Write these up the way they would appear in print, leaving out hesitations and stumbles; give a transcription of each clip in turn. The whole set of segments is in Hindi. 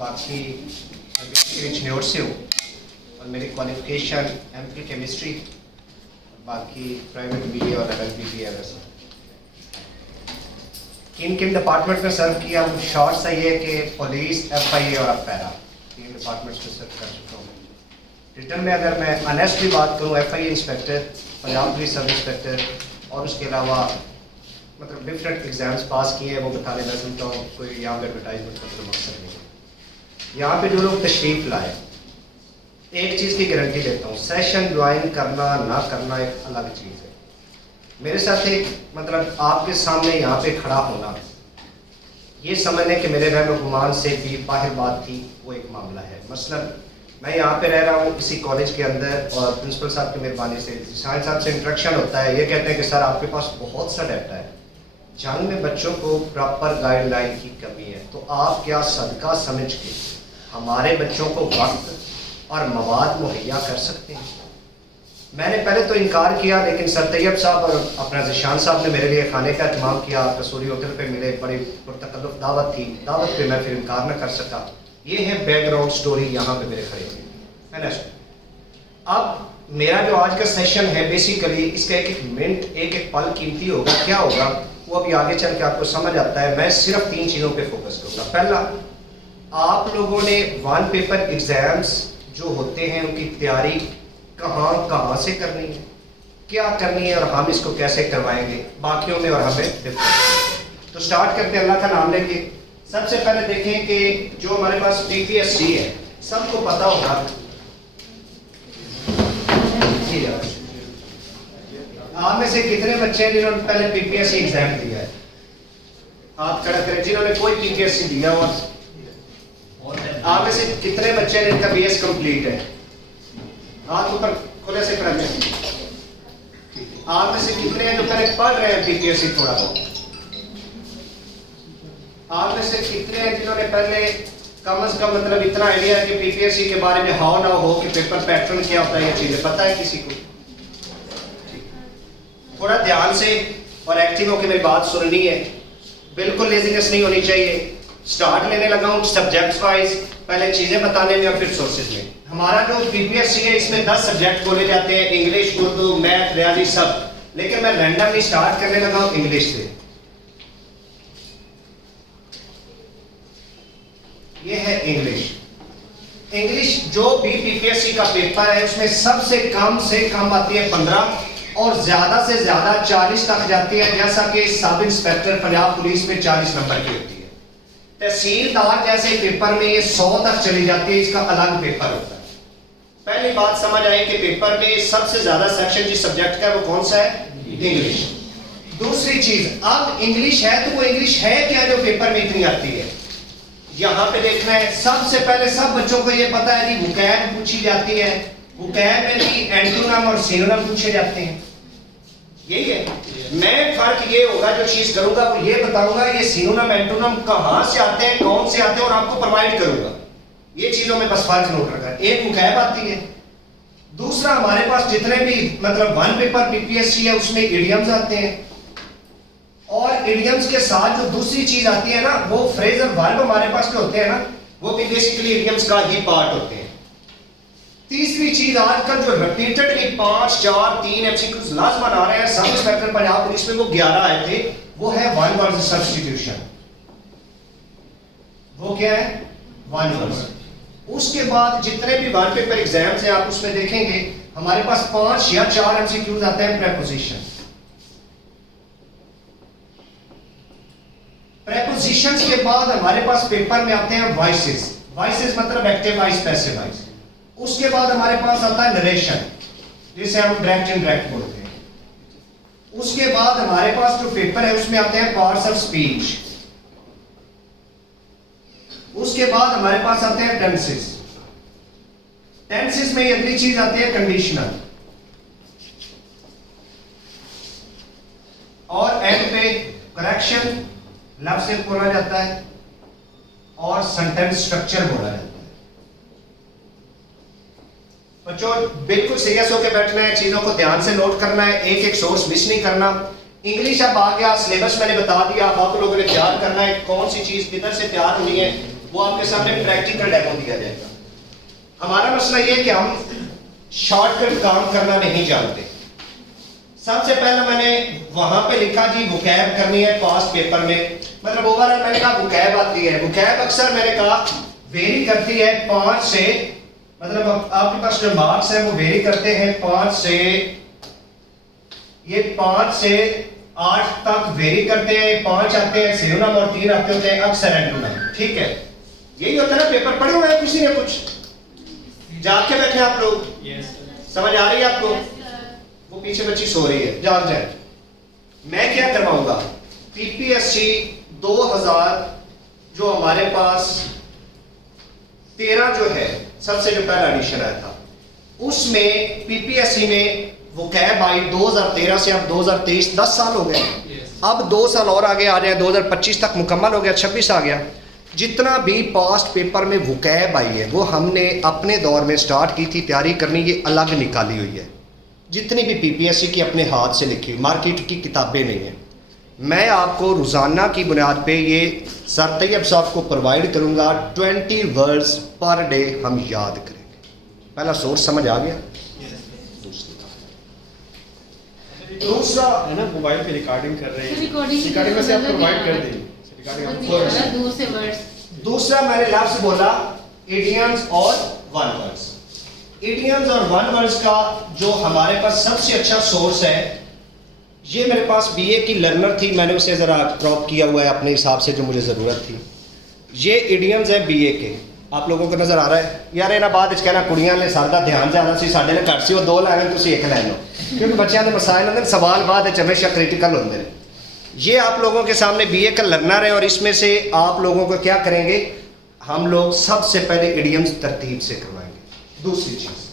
बाकी इंजीनियर से हूँ और मेरी क्वालिफिकेशन एमफिल केमिस्ट्री, बाकी प्राइवेट बीए और LLB भी है। वैसे किन किन डिपार्टमेंट में सर्व किया, वो शॉर्ट सही है कि पुलिस, FIA और पैरा, 3 डिपार्टमेंट्स में सर्व कर चुका हूँ। रिटर्न में अगर मैं ऑनेस्टली बात करूँ, FIA inspector, Punjab police sub inspector और उसके अलावा मतलब डिफरेंट एग्जाम्स पास किए हैं, वो बताने लगा सकता हूँ। कोई यहाँ पर एडवर्टाइजमेंट का तो मकसद नहीं है। यहाँ पे जो लोग तशरीफ लाए, एक चीज़ की गारंटी देता हूँ, सेशन ज्वाइन करना ना करना एक अलग चीज़ है। मेरे साथ एक मतलब आपके सामने यहाँ पे खड़ा होना, ये समझने कि मेरे रहन गुमान से भी बाहर बात थी, वो एक मामला है। मसलन मैं यहाँ पे रह रहा हूँ इसी कॉलेज के अंदर और प्रिंसिपल साहब की मेहरबानी से साइंस साहब से इंट्रैक्शन होता है। ये कहते हैं कि सर आपके पास बहुत सा डाटा है, जंग में बच्चों को प्रॉपर गाइडलाइन की कमी है, तो आप क्या सदका समझ के हमारे बच्चों को वक्त और मवाद मुहैया कर सकते हैं। मैंने पहले तो इनकार किया, लेकिन सर तैयब साहब और अपना ज़िशान साहब ने मेरे लिए खाने का एहतमाम किया। कसूरी होटल पे मिले, बड़ी पुरतकल्लुफ़ दावत थी, दावत पे मैं फिर इनकार न कर सका। ये है बैकग्राउंड स्टोरी यहाँ पे मेरे खड़े हुए। अब मेरा जो आज का सेशन है, बेसिकली इसका एक एक मिनट, एक एक पल कीमती होगा। क्या होगा वो अभी आगे चल के आपको समझ आता है। मैं सिर्फ 3 चीज़ों पे फोकस करूँगा। पहला, आप लोगों ने 1 पेपर एग्जाम्स जो होते हैं उनकी तैयारी कहाँ से करनी है, क्या करनी है और हम इसको कैसे करवाएंगे बाकियों में और हमें डिफरेंट। तो स्टार्ट करते हैं, अल्लाह का नाम लेके। सबसे पहले देखें कि जो हमारे पास PPSC है, सबको पता होगा। आप में से कितने बच्चे हैं जिन्होंने पहले PPSC एग्जाम दिया है? आप खड़ा करें जिन्होंने कोई PPSC दिया हो। आप में से कितने बच्चे हैं जिनका BS कंप्लीट है? हाथ ऊपर खुले से कर लें। आप में से कितने हैं जो पहले पढ़ रहे हैं PPSC थोड़ा बहुत? आप में से कितने हैं जिन्होंने पहले कम से कम मतलब इतना आइडिया है कि PPSC के बारे में हाउ ना हो कि पेपर पैटर्न क्या होता है, ये चीजें पता है किसी को? थोड़ा ध्यान से और एक्टिव होकर मेरी बात सुननी है, बिल्कुल लेजीनेस नहीं होनी चाहिए। स्टार्ट लेने लगा हूँ सब्जेक्ट्स वाइज, पहले चीजें बताने में और फिर सोर्सेज में। हमारा जो PPSC है इसमें 10 सब्जेक्ट बोले जाते हैं, इंग्लिश, उर्दू, मैथ, रियाजी सब। लेकिन मैं रैंडमली स्टार्ट करने लगा हूँ इंग्लिश से। ये है इंग्लिश। इंग्लिश जो भी PPSC का पेपर है उसमें सबसे कम से कम आती है 15 और ज्यादा से ज्यादा 40 तक जाती है। जैसा कि सब इंस्पेक्टर पंजाब पुलिस में 40 नंबर की होती है, तहसीलदार जैसे पेपर में ये 100 तक चली जाती है, इसका अलग पेपर होता है। पहली बात समझ आई कि पेपर में सबसे ज्यादा सेक्शन जिस सब्जेक्ट का है वो कौन सा है? इंग्लिश। दूसरी चीज, अब इंग्लिश है तो वो इंग्लिश है क्या जो पेपर में इतनी आती है? यहाँ पे देखना है। सबसे पहले सब बच्चों को ये पता है कि वोकैब पूछी जाती है, वोकैब में भी एंटोनिम और सिनोनिम पूछे जाते हैं, यही है। मैं फर्क ये होगा जो चीज करूंगा वो ये बताऊंगा ये सिनोनिम एंटोनिम कहां से आते हैं, कौन से आते हैं और आपको प्रोवाइड करूंगा। ये चीजों में बस फर्क नोट रखा है। एक वोकैब आती है, दूसरा हमारे पास जितने भी मतलब 1 पेपर PPSC है उसमें इडियम्स आते हैं, और इडियम्स के साथ जो दूसरी चीज आती है ना, वो फ्रेजल वर्ब हमारे पास जो होते हैं ना, वो भी बेसिकली इडियम्स का ही पार्ट होते हैं। तीसरी चीज, आजकल जो रिपीटेडली 5, 4, 3 MCQs लाजम आ रहे हैं सब इंस्पेक्टर पंजाब पुलिस में, वो 11 आए थे, वो है वन वर्ड सब्स्टिट्यूशन। वो क्या है? One word. उसके बाद जितने भी 1 पेपर एग्जाम्स हैं आप उसमें देखेंगे हमारे पास 5 या 4 MCQs आते हैं प्रेपोजिशन। प्रेपोजिशंस के बाद हमारे पास पेपर में आते हैं वॉइसेस। वॉइसेस मतलब एक्टिव वॉइस, पैसिव वॉइस। उसके बाद हमारे पास आता है नरेशन, जिसे हम डायरेक्ट इनडायरेक्ट बोलते हैं। उसके बाद हमारे पास जो पेपर है उसमें आते हैं पार्ट्स ऑफ स्पीच। उसके बाद हमारे पास आते हैं टेंसेस। टेंसेस में अगली चीज आती है कंडीशनल, और एंड पे करेक्शन, लफ्ज से बोला जाता है, और सेंटेंस स्ट्रक्चर बोला जाता है। बच्चों बिल्कुल सीरियस होकर बैठना है, चीजों को ध्यान से नोट करना है, एक एक सोर्स मिस नहीं करना। इंग्लिश अब आ गया, सिलेबस मैंने बता दिया, अब आप लोगों ने तैयार करना है कौन सी चीज़ किधर से तैयार होनी है, वो आपके सामने प्रैक्टिकल डेमो दिया जाएगा। हमारा मसला ये है कि हम शॉर्टकट काम करना नहीं जानते। सबसे पहले मैंने वहां पे लिखा जी वोकैब करनी है पास्ट पेपर में, मतलब ओवरऑल मैंने कहा वोकैब आती है। वोकैब अक्सर मैंने कहा वेरी करती है 5 से, मतलब आपके पास जो मार्क्स है वो वेरी करते हैं 5 से, ये 5 से 8 तक वेरी करते हैं। 5 आते हैं सिनोनिम और 3 आते होते हैं अक्सर एंटोनिम। ठीक है, यही होता है ना। पेपर पढ़े हुए हैं किसी ने? कुछ जाग के बैठे आप लोग? समझ आ रही है आपको? वो पीछे बच्ची सो रही है, जाग जाए। मैं क्या करवाऊंगा, पीपीएससी 2000 जो हमारे पास 13 जो है, सबसे जो पहला एडिशन आया था, उसमें पीपीएससी में वोकैब आई 2013 से अब 2023, 10 साल हो गए। अब 2 साल और आगे आ जाए, 2025 तक मुकम्मल हो गया, 26 आ गया। जितना भी पास्ट पेपर में वोकैब आई है वो हमने अपने दौर में स्टार्ट की थी तैयारी करनी, ये अलग निकाली हुई है। जितनी भी पीपीएससी की अपने हाथ से लिखी, मार्केट की किताबें नहीं हैं। मैं आपको रोज़ाना की बुनियाद पे ये सर तैयब साहब को प्रोवाइड करूँगा। 20 वर्ड्स पर डे हम याद करेंगे। पहला सोर्स समझ आ गया? दूसरा है ना, मोबाइल पे रिकॉर्डिंग कर रहे हैं, रिकॉर्डिंग में से आप प्रोवाइड कर देंगे रिकॉर्डिंग। दूर से वर्ड्स। दूसरा मैंने लफ्ज बोला इडियम्स और वन वर्ड्स। इडियम्स और वन वर्ड्स का जो हमारे पास सबसे अच्छा सोर्स है, ये मेरे पास बीए की लर्नर थी, मैंने उसे ज़रा क्रॉप किया हुआ है अपने हिसाब से जो मुझे ज़रूरत थी। ये इडियम्स है बीए के, आप लोगों को नज़र आ रहा है? यार इन्हें बाद कहना कुड़ियां ने साਡਾ ध्यान ज़्यादा सी, साढ़े ने घट सी, वो 2 लैने तुम 1 लै लो, क्योंकि बच्चों के मसाइल होंगे, सवाल बाद हमेशा क्रिटिकल होंगे। ये आप लोगों के सामने बीए का लर्नर है और इसमें से आप लोगों को क्या करेंगे, हम लोग सबसे पहले इडियम्स तरतीब से करवाएंगे। दूसरी चीज़,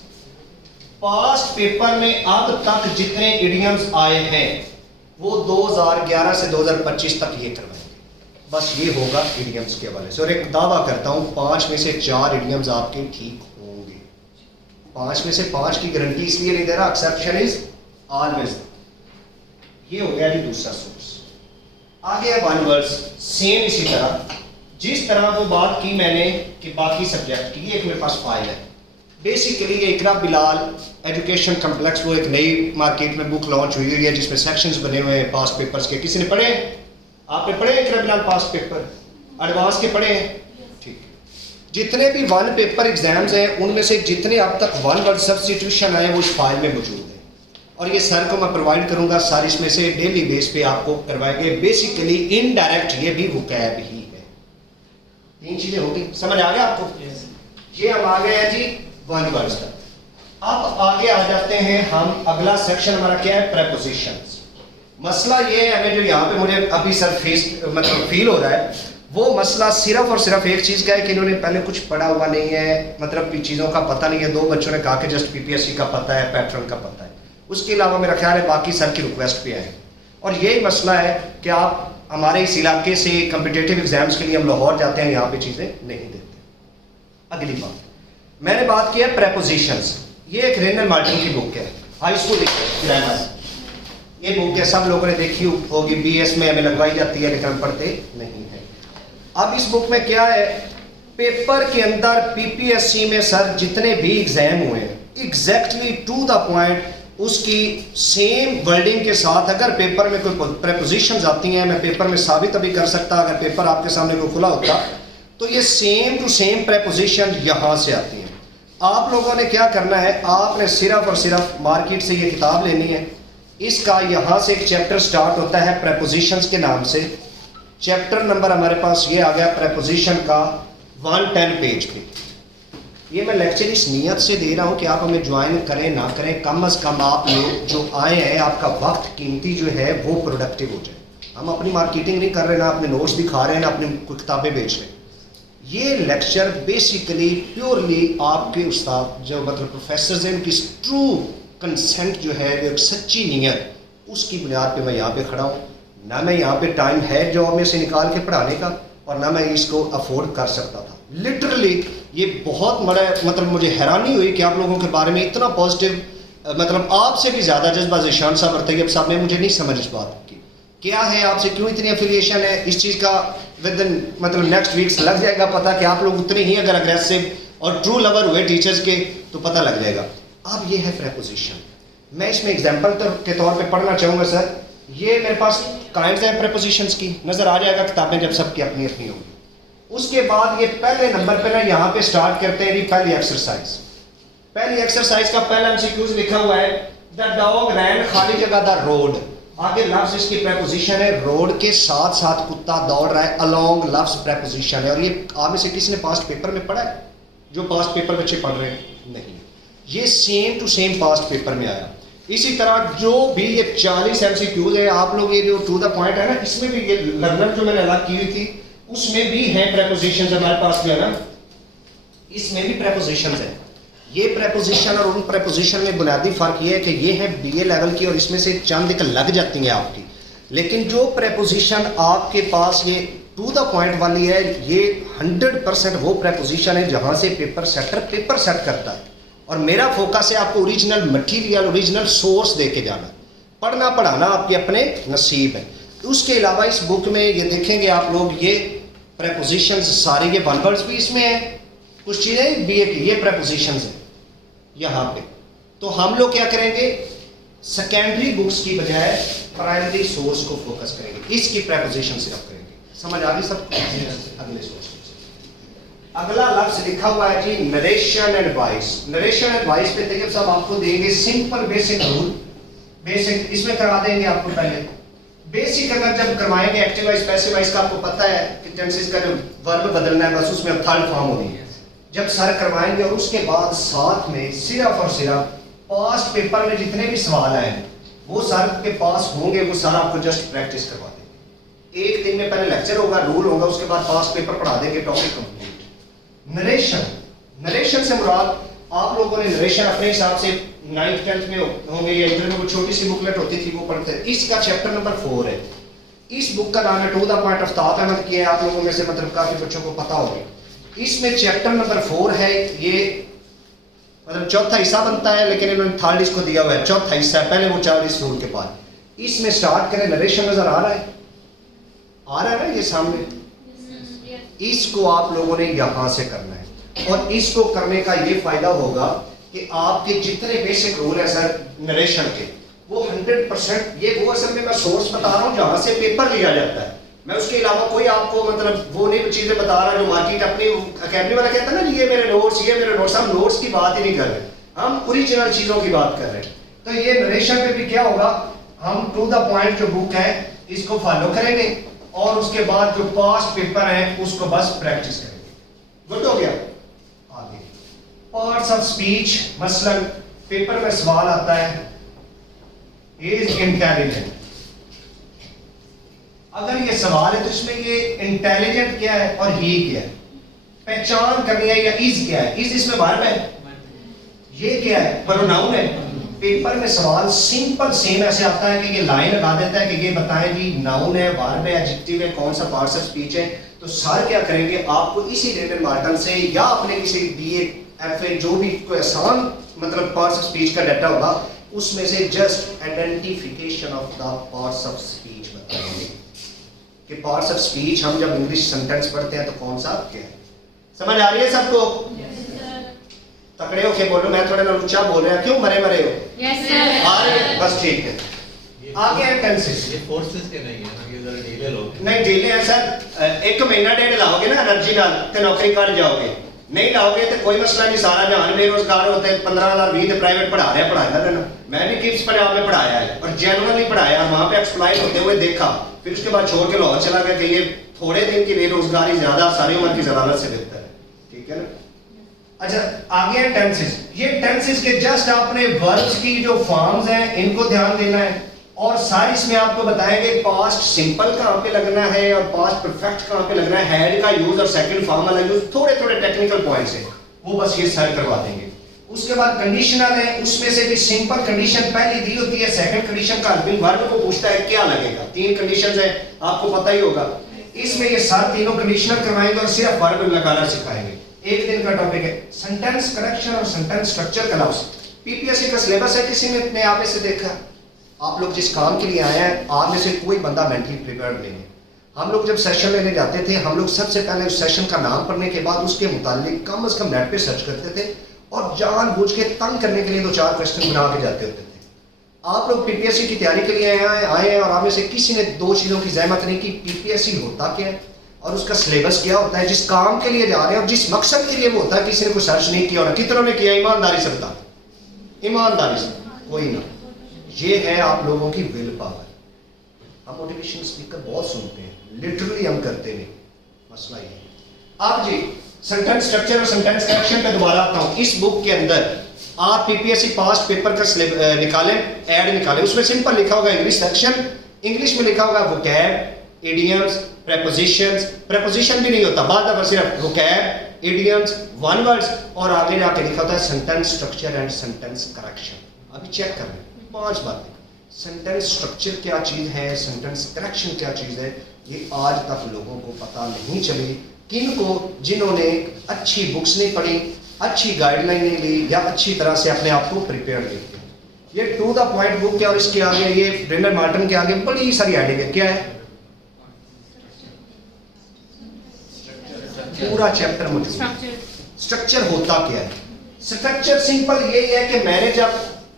पास्ट पेपर में अब तक जितने इडियम्स आए हैं वो 2011 से 2025 तक ये करवाएंगे। बस ये होगा इडियम्स के हवाले से। और एक दावा करता हूँ 5 में से 4 इडियम्स आपके ठीक होंगे। 5 में से 5 की गारंटी इसलिए नहीं दे रहा, एक्सेप्शन इज ऑलवेज। ये हो गया जी दूसरा सोर्स। आगे है वन वर्ड्स, सेम इसी तरह जिस तरह वो बात की मैंने कि बाकी सब्जेक्ट की, एक मेरे पास फाइल है। बेसिकली ये इकरा बिलाल एजुकेशन कम्प्लेक्स, वो एक नई मार्केट में बुक लॉन्च हुई है जिसमें सेक्शंस बने हुए हैं पास्ट पेपर्स के। किसी ने पढ़े? आपने पढ़े इकरा बिलाल पास्ट पेपर एडवांस के? पढ़े हैं? ठीक है। जितने भी वन पेपर एग्जाम्स हैं उनमें से जितने अब तक वन वर्ड सब्स्टिट्यूशन आए वो इस फाइल में मौजूद है और ये सर को मैं प्रोवाइड करूंगा। सर इसमें से डेली बेस पे आपको करवाएंगे। बेसिकली इनडायरेक्ट ये भी वोकैब ही है। 3 चीजें होगी, समझ आ गया आपको? ये हम आ गए हैं जी वन वर्ड्स तक। अब आगे आ जाते हैं हम, अगला सेक्शन हमारा क्या है, प्रेपोजिशंस। मसला ये है, हमें जो यहाँ पे मुझे अभी सर मतलब फील हो रहा है, वो मसला सिर्फ और सिर्फ एक चीज़ का है कि इन्होंने पहले कुछ पढ़ा हुआ नहीं है, मतलब चीज़ों का पता नहीं है। 2 बच्चों ने कहा कि जस्ट पीपीएससी का पता है, पैटर्न का पता है, उसके अलावा मेरा ख्याल है बाकी सर की रिक्वेस्ट पे आए। और यही मसला है कि आप हमारे इस इलाके से कम्पिटेटिव एग्जाम्स के लिए हम लाहौर जाते हैं, यहाँ पे चीज़ें नहीं देते। अगली बात मैंने बात की है प्रेपोजिशंस। ये एक रेनल मार्टिन की बुक है, हाई स्कूल ग्रामर। ये बुक है, सब लोगों ने देखी होगी, बीएस में हमें लगवाई जाती है लेकिन हम पढ़ते नहीं है। अब इस बुक में क्या है, पेपर के अंदर पीपीएससी में सर जितने भी एग्जाम हुए एग्जैक्टली टू द पॉइंट उसकी सेम वर्डिंग के साथ, अगर पेपर में कोई प्रेपोजिशंस आती हैं, मैं पेपर में साबित अभी कर सकता, अगर पेपर आपके सामने कोई खुला होता तो ये सेम टू सेम प्रेपोजिशन यहाँ से आती हैं। आप लोगों ने क्या करना है, आपने सिर्फ और सिर्फ मार्केट से ये किताब लेनी है। इसका यहाँ से एक चैप्टर स्टार्ट होता है प्रेपोजिशंस के नाम से। चैप्टर नंबर हमारे पास ये आ गया प्रेपोजिशन का 110 पेज पे। ये मैं लेक्चर इस नियत से दे रहा हूँ कि आप हमें ज्वाइन करें ना करें, कम अज़ कम आप लोग जो आए हैं आपका वक्त कीमती जो है वो प्रोडक्टिव हो जाए। हम अपनी मार्केटिंग नहीं कर रहे, ना अपने नोट्स दिखा रहे हैं, ना अपनी कोई किताबें बेच रहे। ये लेक्चर बेसिकली प्योरली आपके उस्ताद जो मतलब प्रोफेसर्स हैं उनकी ट्रू कंसेंट जो है, एक सच्ची नीयत, उसकी बुनियाद पे मैं यहाँ पे खड़ा हूँ। ना मैं यहाँ पे टाइम है जॉब में से निकाल के पढ़ाने का, और ना मैं इसको अफोर्ड कर सकता था। लिटरली ये बहुत बड़ा मतलब मुझे हैरानी हुई कि आप लोगों के बारे में इतना पॉजिटिव, मतलब आपसे भी ज़्यादा जज्बा ज़ीशान साहब और तैयब साहब ने मुझे नहीं समझ इस बात की। क्या है, आपसे क्यों इतनी एफिलिएशन है, इस चीज़ का विद मतलब नेक्स्ट वीक्स लग जाएगा पता कि आप लोग उतने ही अगर अग्रेसिव और ट्रू लवर हुए टीचर्स के तो पता लग जाएगा। अब ये है प्रेपोजिशन, मैं इसमें एग्जाम्पल के तौर पे पढ़ना चाहूँगा सर। ये मेरे पास काइंड्स हैं प्रेपोजिशंस की, नज़र आ जाएगा किताबें जब सबकी अपनी अपनी होंगी। उसके बाद ये पहले नंबर पे ना यहाँ पे स्टार्ट करते हैं जी पहली एक्सरसाइज। पहली एक्सरसाइज का पहला एमसीक्यूज लिखा हुआ है द डॉग रैन, खाली जगह द रोड। आगे लफ्ज इसकी प्रेपोजिशन है, रोड के साथ साथ कुत्ता दौड़ रहा है, अलोंग लफ्ज प्रेपोजिशन है। और ये आप में से किसी ने पास्ट पेपर में पढ़ा है? जो पास्ट पेपर बच्चे पढ़ रहे हैं नहीं, ये same to same past paper में आया। इसी तरह जो भी ये 40 एमसीक्यूज है, आप लोग ये जो टू द पॉइंट है ना, इसमें भी ये लर्नर जो मैंने अलग की हुई थी उसमें भी है प्रेपोजिशंस हमारे पास में है ना, इसमें भी प्रेपोजिशंस है। ये प्रेपोजिशन और उन प्रेपोजिशन में बुनियादी फर्क ये है कि ये है बीए लेवल की और इसमें से चंद एक लग जाती हैं आपकी, लेकिन जो प्रेपोजिशन आपके पास ये टू द पॉइंट वाली है, ये 100% वो प्रेपोजिशन है जहाँ से पेपर सेट करता है। और मेरा फोकस है आपको ओरिजिनल मटेरियल, ओरिजिनल सोर्स दे के जाना। पढ़ना पढ़ाना आपके अपने नसीब है। उसके अलावा इस बुक में ये देखेंगे आप लोग, ये प्रेपोजिशंस सारे, ये वन वर्ड्स भी इसमें है, कुछ चीज़ें बीए की ये प्रेपोजिशंस हैं यहाँ पे। तो हम लोग क्या करेंगे, सेकेंडरी बुक्स की बजाय प्राइमरी सोर्स को फोकस करेंगे, इसकी प्रेपोजिशन सिर्फ करेंगे। समझ आ गई सबको? अगले सोर्स अगला लफ्ज लिखा हुआ है जी नरेशन एडवाइस। नरेशन एडवाइस पे तैयब साहब आपको देंगे सिंपल बेसिक रूल, बेसिक इसमें करा देंगे आपको। पहले बेसिक अगर जब करवाएंगे एक्टिव वाइज पैसिव वाइज का आपको पता है कि टेंसेस का जो वर्ब बदलना है बस उसमें थर्ड फॉर्म होनी है जब सर करवाएंगे। और उसके बाद साथ में सिर्फ और सिर्फ पास्ट पेपर में जितने भी सवाल आए वो सर के पास होंगे, वो सर आपको जस्ट प्रैक्टिस करवा देंगे। एक दिन में पहले लेक्चर होगा, रूल होगा, उसके बाद पास्ट पेपर पढ़ा देंगे, टॉपिक कंप्लीट। नरेशन से मुराद आप लोगों ने नरेशन अपने हिसाब से 9th 10th में होंगे या इंटर में वो छोटी सी बुकलेट होती थी वो पढ़ते हैं। इसका चैप्टर नंबर 4 है। इस बुक का नाम है to the point of thought Ahmad की है, आप लोगों में से मतलब काफी बच्चों को पता होगा। इसमें चैप्टर नंबर 4 है, ये मतलब चौथा हिस्सा बनता है लेकिन इन्होंने थर्ड इसको दिया हुआ है, चौथा हिस्सा है, पहले वो 40 रूल के बाद। इसमें स्टार्ट करें, नरेशन नजर आ रहा है, आ रहा है ना ये सामने, इसको आप लोगों ने यहां से करना है। और इसको करने का ये फायदा होगा कि आपके जितने बेसिक रूल है सर नरेशन के, वो 100% ये वो असल में मैं सोर्स बता रहा हूँ जहां से पेपर लिया जाता है। मैं उसके अलावा कोई आपको मतलब वो नहीं चीजें बता रहा जो मार्केट अपनी अकेडमी वाला कहता है ना ये मेरे नोट्स, ये मेरे नोट्स। हम नोट्स की बात ही नहीं कर रहे, हम ओरिजिनल चीजों की बात कर रहे हैं। तो ये नरेशन पे भी क्या होगा, हम टू द पॉइंट जो बुक है इसको फॉलो करेंगे और उसके बाद जो पास्ट पेपर है उसको बस प्रैक्टिस करेंगे। गुड हो गया। आगे पार्ट्स ऑफ स्पीच, मसलन पेपर में सवाल आता है इज इंटेलिजेंट। अगर ये सवाल है तो इसमें ये इंटेलिजेंट क्या है और ही क्या है पहचान करनी है, या इज क्या है। इज इसमें वर्ब है, ये क्या है प्रोनाउन है। पेपर में सवाल सिंपल सेम ऐसे आता है कि ये लाइन लगा देता है कि ये बताएं जी नाउन है, वर्ब है, एडजेक्टिव है, कौन सा पार्ट्स ऑफ स्पीच है। तो सर क्या करेंगे, आपको इसी डेविड मार्टन से या अपने किसी बीए एफए जो भी कोई आसान मतलब पार्ट्स ऑफ स्पीच का डाटा होगा उसमें से just identification of the parts of speech बताएंगे कि पार्ट्स ऑफ स्पीच हम जब इंग्लिश सेंटेंस पढ़ते हैं तो कौन सा क्या है। समझ आ रही है सबको? तकड़े होके बोलो, मैं थोड़ा ऊंचा बोल रहा, क्यों मरे मरे हो? Yes sir. अरे बस ठीक है। आगे है टेंसेस। ये फोर्सेस के नहीं है ना, ये जरा ढीले लोग नहीं ढीले हैं सर। एक महीना डेढ़ लाओगे ना एनर्जी नाल ते नौकरी कर जाओगे, नहीं लाओगे तो कोई मसला नहीं। सारा जहान बेरोजगार होते हैं, 15,000 20 प्राइवेट पढ़ा रहे हैं, पढ़ाया रहना। मैं भी किप्स पंजाब में पढ़ाया है और जेन्युइनली पढ़ाया, वहां पे एक्सप्लॉइट होते हुए देखा, फिर उसके बाद छोड़ के लाहौर चला गया कि ये थोड़े दिन की बेरोजगारी ज्यादा सारी उम्र की जलालत से बेहतर है। ठीक है ना? अच्छा आगे है टेंसेस। ये टेंसेस के जस्ट आपने वर्ब्स की जो फॉर्म्स हैं इनको ध्यान देना है और सारी इसमें आपको बताएंगे पास्ट सिंपल कहाँ पे लगना है और पास्ट परफेक्ट कहाँ पे लगना है, हैड का यूज और सेकंड फॉर्म वाला यूज, थोड़े थोड़े टेक्निकल पॉइंट्स है वो बस ये सर करवा देंगे। उसके बाद कंडीशनल है, उसमें से भी सिंपल कंडीशन पहली दी होती है, सेकंड कंडीशन का हेल्पिंग वर्ब को पूछता है क्या लगेगा। 3 कंडीशंस है, आपको पता ही होगा। इसमें ये सारे तीनों कंडीशनल करवाएंगे और सिर्फ वर्ब लगाना सिखाएंगे। एक दिन का टॉपिक है सेंटेंस करेक्शन और सेंटेंस स्ट्रक्चर का लफ्ज। पीपीएससी का सिलेबस है, किसी ने अपने आप से देखा आप लोग जिस काम के लिए आए हैं, आप में से कोई बंदा मेंटली प्रिपेयर्ड नहीं है। हम लोग जब सेशन लेने जाते थे, हम लोग सबसे पहले उस सेशन का नाम पढ़ने के बाद उसके मुतालिक कम से कम नेट पे सर्च करते थे और जानबूझ के तंग करने के लिए 2-4 क्वेश्चन बना के जाते होते थे। आप लोग पीपीएससी की तैयारी के लिए आए हैं और आप में से किसी ने 2 चीज़ों की जहमत नहीं की, पीपीएससी होता क्या है और उसका सिलेबस क्या होता है, जिस काम के लिए जा रहे हैं और जिस मकसद के लिए वो होता है, किसी ने कोई सर्च नहीं किया। और कितनों ने किया? ईमानदारी से बता, ईमानदारी से कोई ना। ये है आप लोगों की विल पावर। हम मोटिवेशन स्पीकर बहुत सुनते हैं, लिटरली हम करते नहीं। मसला ये आप जी सेंटेंस स्ट्रक्चर और सेंटेंस करेक्शन पे दोबारा आता हूं। इस बुक के अंदर आप पीपीएससी पास्ट पेपर का निकालें, ऐड निकालें, उसमें सिंपल लिखा होगा इंग्लिश सेक्शन, इंग्लिश में लिखा होगा वोकैब, इडियम्स, प्रेपोजिशंस। प्रेपोजिशन भी नहीं होता, बाद में सिर्फ वोकैब, इडियम्स, वन वर्ड्स और आगे जाके लिखा होता है sentence structure and sentence correction. अभी चेक कर लें 5 बातें। सेंटेंस स्ट्रक्चर क्या चीज़ है, सेंटेंस करेक्शन क्या चीज़ है, ये आज तक लोगों को पता नहीं चली। किनको? जिन्होंने अच्छी बुक्स नहीं पढ़ी, अच्छी गाइडलाइन नहीं ली या अच्छी तरह से अपने आप को प्रिपेयर नहीं किया। ये टू द पॉइंट बुक है और इसके आगे ये ब्रेंडन मार्टन के आगे बड़ी सारी हेडिंग है। क्या है? पूरा चैप्टर मुझे स्ट्रक्चर होता क्या है। स्ट्रक्चर सिंपल यही है कि मैंने जब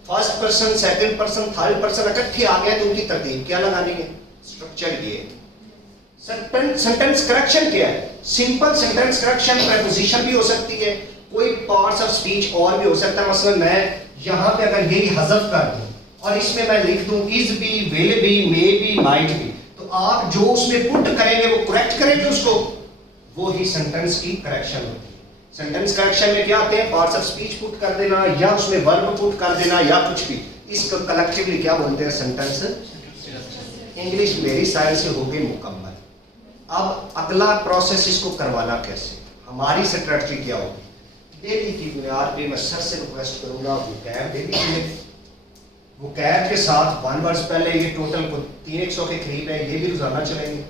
first person, second person, third person इकट्ठे आ गए तो उनकी तरतीब क्या लगानी है, स्ट्रक्चर ये। सेंटेंस करेक्शन क्या है? सिंपल सेंटेंस करेक्शन प्रीपोजिशन भी हो सकती है, कोई पार्ट्स ऑफ स्पीच और भी हो सकता है। मसलन मैं यहाँ पे अगर यही हज़फ कर दूं और इसमें मैं लिख दूं is be, will be, may be, might be, तो आप जो उसमें पुट करेंगे वो करेक्ट करेंगे उसको, वो ही सेंटेंस की करेक्शन होती है। सेंटेंस करेक्शन में क्या आते हैं? पार्ट्स ऑफ स्पीच पुट कर देना या उसमें वर्ब पुट कर देना या कुछ भी। इसको कलेक्टिवली क्या बोलते हैं? सेंटेंस। इंग्लिश मेरी साइड से हो गई मुकम्मल। अब अगला प्रोसेस इसको करवाना कैसे, हमारी स्ट्रेटजी क्या होगी? डेली की बुनियाद पे मैं सर से रिक्वेस्ट करूंगा वोकैब डेली में, वोकैब के साथ 1 वर्ड्स पहले ये टोटल को 300 के करीब है, ये भी रोजाना चलेंगे।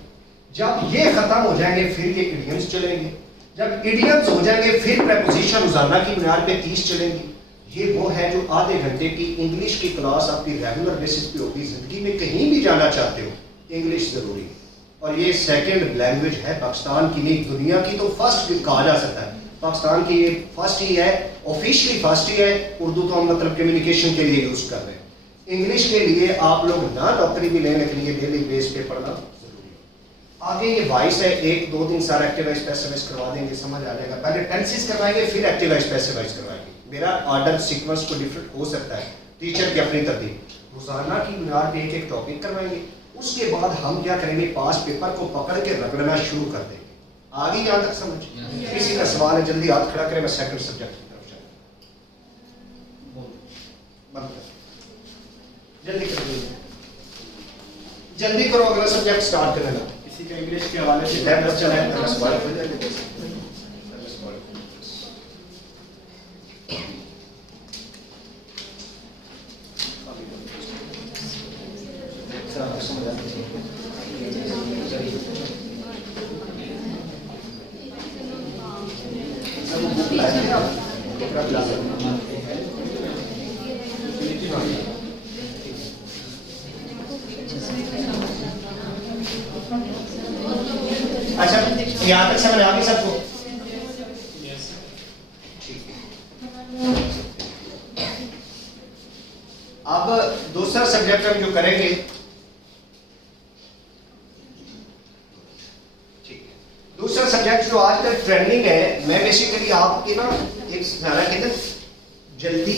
जब ये खत्म हो जाएंगे फिर ये इडियम्स चलेंगे, जब इडियम्स हो जाएंगे फिर प्रीपोजिशन रोजाना की बुनियाद पे 30 चलेंगी। ये वो है जो आधे घंटे की इंग्लिश की क्लास आपकी रेगुलर बेसिस पे होगी। जिंदगी में कहीं भी जाना चाहते हो इंग्लिश जरूरी है और ये सेकंड लैंग्वेज है पाकिस्तान की नहीं दुनिया की, तो फर्स्ट कहा जा सकता है। पाकिस्तान की ये फर्स्ट ही है, ऑफिशियली फर्स्ट ही है। उर्दू तो हम मतलब कम्युनिकेशन के लिए यूज कर रहे हैं। इंग्लिश के लिए आप लोग ना डॉक्टरी भी लें लेकिन ये डेली बेस पे पढ़ना जरूरी है। आगे ये वॉइस है, 1-2 दिन सारा एक्टिवाइज पैसिवाइज करवा देंगे, समझ आ जाएगा। पहले टेंसेस करवाएंगे फिर एक्टिवाइज पैसिवाइज करवाएंगे। मेरा ऑर्डर सीक्वेंस को डिफरेंट हो सकता है, टीचर की अपनी तरतीब। रोजाना की बुनियाद पे एक टॉपिक करवाएंगे, उसके बाद हम क्या करेंगे? पास पेपर को पकड़ के रगड़ना शुरू कर देंगे। आगे यहाँ तक समझ? किसी का सवाल है जल्दी हाथ खड़ा करें, मैं सेकंड सब्जेक्ट की तरफ जाऊँ। बंद कर, जल्दी करो, जल्दी करो, अगला सब्जेक्ट स्टार्ट करना। किसी का इंग्लिश के हवाले से लैब बच्चा है तो सवाल हो जाएगा। समझ आ अच्छा, यहाँ तक समझ आ गई सबको? अब दूसरा सब्जेक्ट हम जो करेंगे, दूसरा सब्जेक्ट जो आजकल ट्रेंडिंग है, मैं बेसिकली आपके ना एक सिखाना कहते हैं जल्दी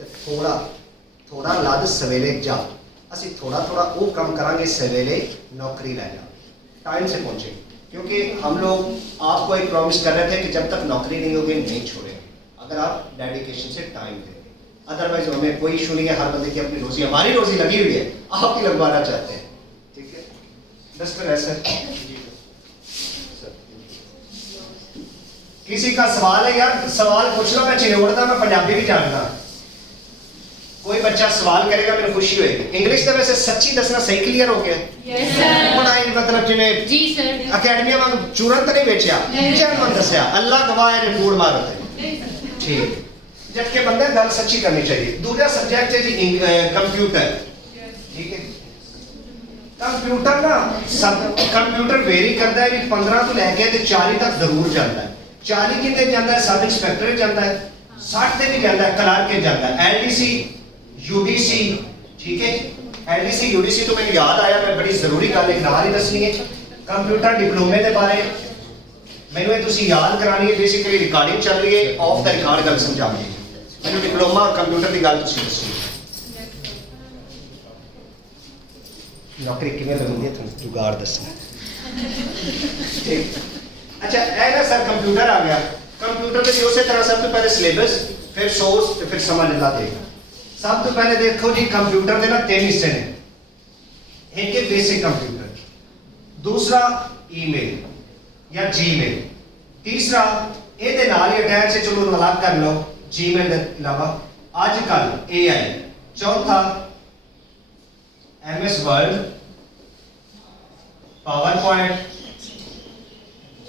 थोड़ा थोड़ा लद सवेरे जा। असि थोड़ा थोड़ा वो काम करांगे सवेरे नौकरी लै जा, टाइम से पहुंचे। क्योंकि हम लोग आपको एक प्रॉमिस कर रहे थे कि जब तक नौकरी नहीं होगी नहीं छोड़ेंगे, अगर आप डेडिकेशन से टाइम देंगे। अदरवाइज हमें कोई इशू नहीं है, हर बंदे की अपनी रोजी, हमारी रोजी लगी हुई है, आपकी लगवाना चाहते हैं। ठीक है, डस्टर है सर? किसी का सवाल है यार? सवाल पूछ लो, मैं चिन्होड़ता, मैं पंजाबी भी जानता। कोई बच्चा सवाल करेगा मेरे खुशी होगी। इंग्लिश तो वैसे सच्ची दसना सही क्लियर हो गया? Yes sir. बड़ा मतलब जिवें जी सर अकेडमी वांग चूरन तो नहीं बेचा, जैन दसिया, अल्लाह गवाह है रिपोर्ट मारत है। ठीक, जबकि बंदा गल सच्ची करनी चाहिए। दूसरा सब्जेक्ट है जी कंप्यूटर। कंप्यूटर ना सब कंप्यूटर वेरी करता है भी 15 तो लैके ते 40 तक जरूर जाता है। 40 कितने जाता है? सब इंस्पेक्टर जाता है, 60 ते भी जाता है, क्लर्क के जाता है, एलडीसी यूडीसी। ठीक है, एलडीसी यूडीसी तो मैंने याद आया, मैं बड़ी जरूरी गल एक नाल ही दसनी है। कंप्यूटर डिप्लोमे के बारे मैंने ये तुसी याद करानी है। बेसिकली रिकॉर्डिंग चल रही है, ऑफ द रिकॉर्ड गल समझानी है। मैंने डिप्लोमा कंप्यूटर की गल तुसी दसी नौकरी किवें लगनी है तुम जुगाड़ दसना। ठीक, अच्छा ए ना सर कंप्यूटर आ गया। कंप्यूटर में उसी तरह सब तो पहले सिलेबस, फिर सोर्स, फिर समझ ला देगा। सब तो पहले देखो जी कंप्यूटर के ना 3 हिस्से ने। एक है बेसिक कंप्यूटर, दूसरा ईमेल या जीमेल, तीसरा ये नाल ही अटैच है, चलो अलग कर लो जीमेल के अलावा आजकल एआई, चौथा MS Word, PowerPoint,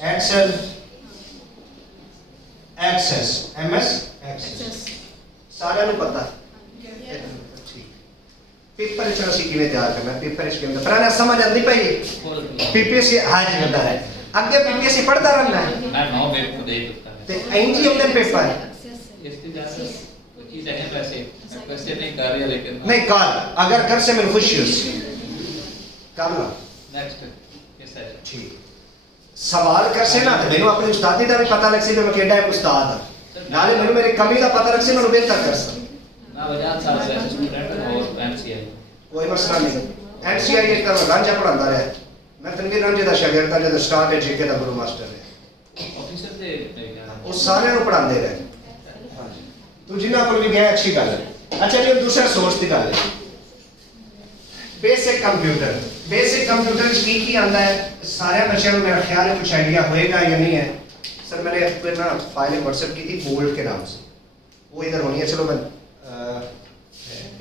Excel, Access, MS Access सारे ਨੂੰ पता। ठीक, पेपर इस ਅਸੀਂ ਕਿਵੇਂ ਤਿਆਰ ਕਰਨਾ, पेपर इस ਕਿਵੇਂ ਪਰ ਨਾ समझ आती भाई पीपीएससी आज होता है, आगे पीपीएससी पढ़ता रहना है मैं 9 पेपर को दे देता है ते एंजी होते पेपर इसकी ज्यादा कोई चीज है वैसे मैं क्वेश्चन नहीं कर रही लेकिन नहीं कर, अगर कर से मैं खुश हूं कर ला नेक्स्ट किस है ठीक। सवाल कर से ना मैंने अपने उस्तादी का भी पता लग सी मैं केड़ा है उस्ताद नाले मैंने मेरी कमी का पता लग सी मैं बेहतर कर सकता ना वजह साल से स्टूडेंट और एमसीआई कोई मसला नहीं। एनसीआई एक तरह रांझा पढ़ाता रहा, मैं तनवीर रांझे का शागिर्द था, जो स्टार्ट है जीके का गुरु मास्टर है, ऑफिसर से मेरे ख्याल वो सारे को पढ़ाते रहे। तू जिन्ना को भी गया अच्छी गल है। अच्छा जी दूसरा सोर्स की गल है बेसिक कंप्यूटर। बेसिक कंप्यूटर की आंदा है सारे बच्चों को मेरा ख्याल है कुछ आइडिया होएगा या नहीं है। सर मैंने फिर ना फाइल व्हाट्सएप की थी बोल्ट के नाम से, वो इधर होनी है। चलो मैं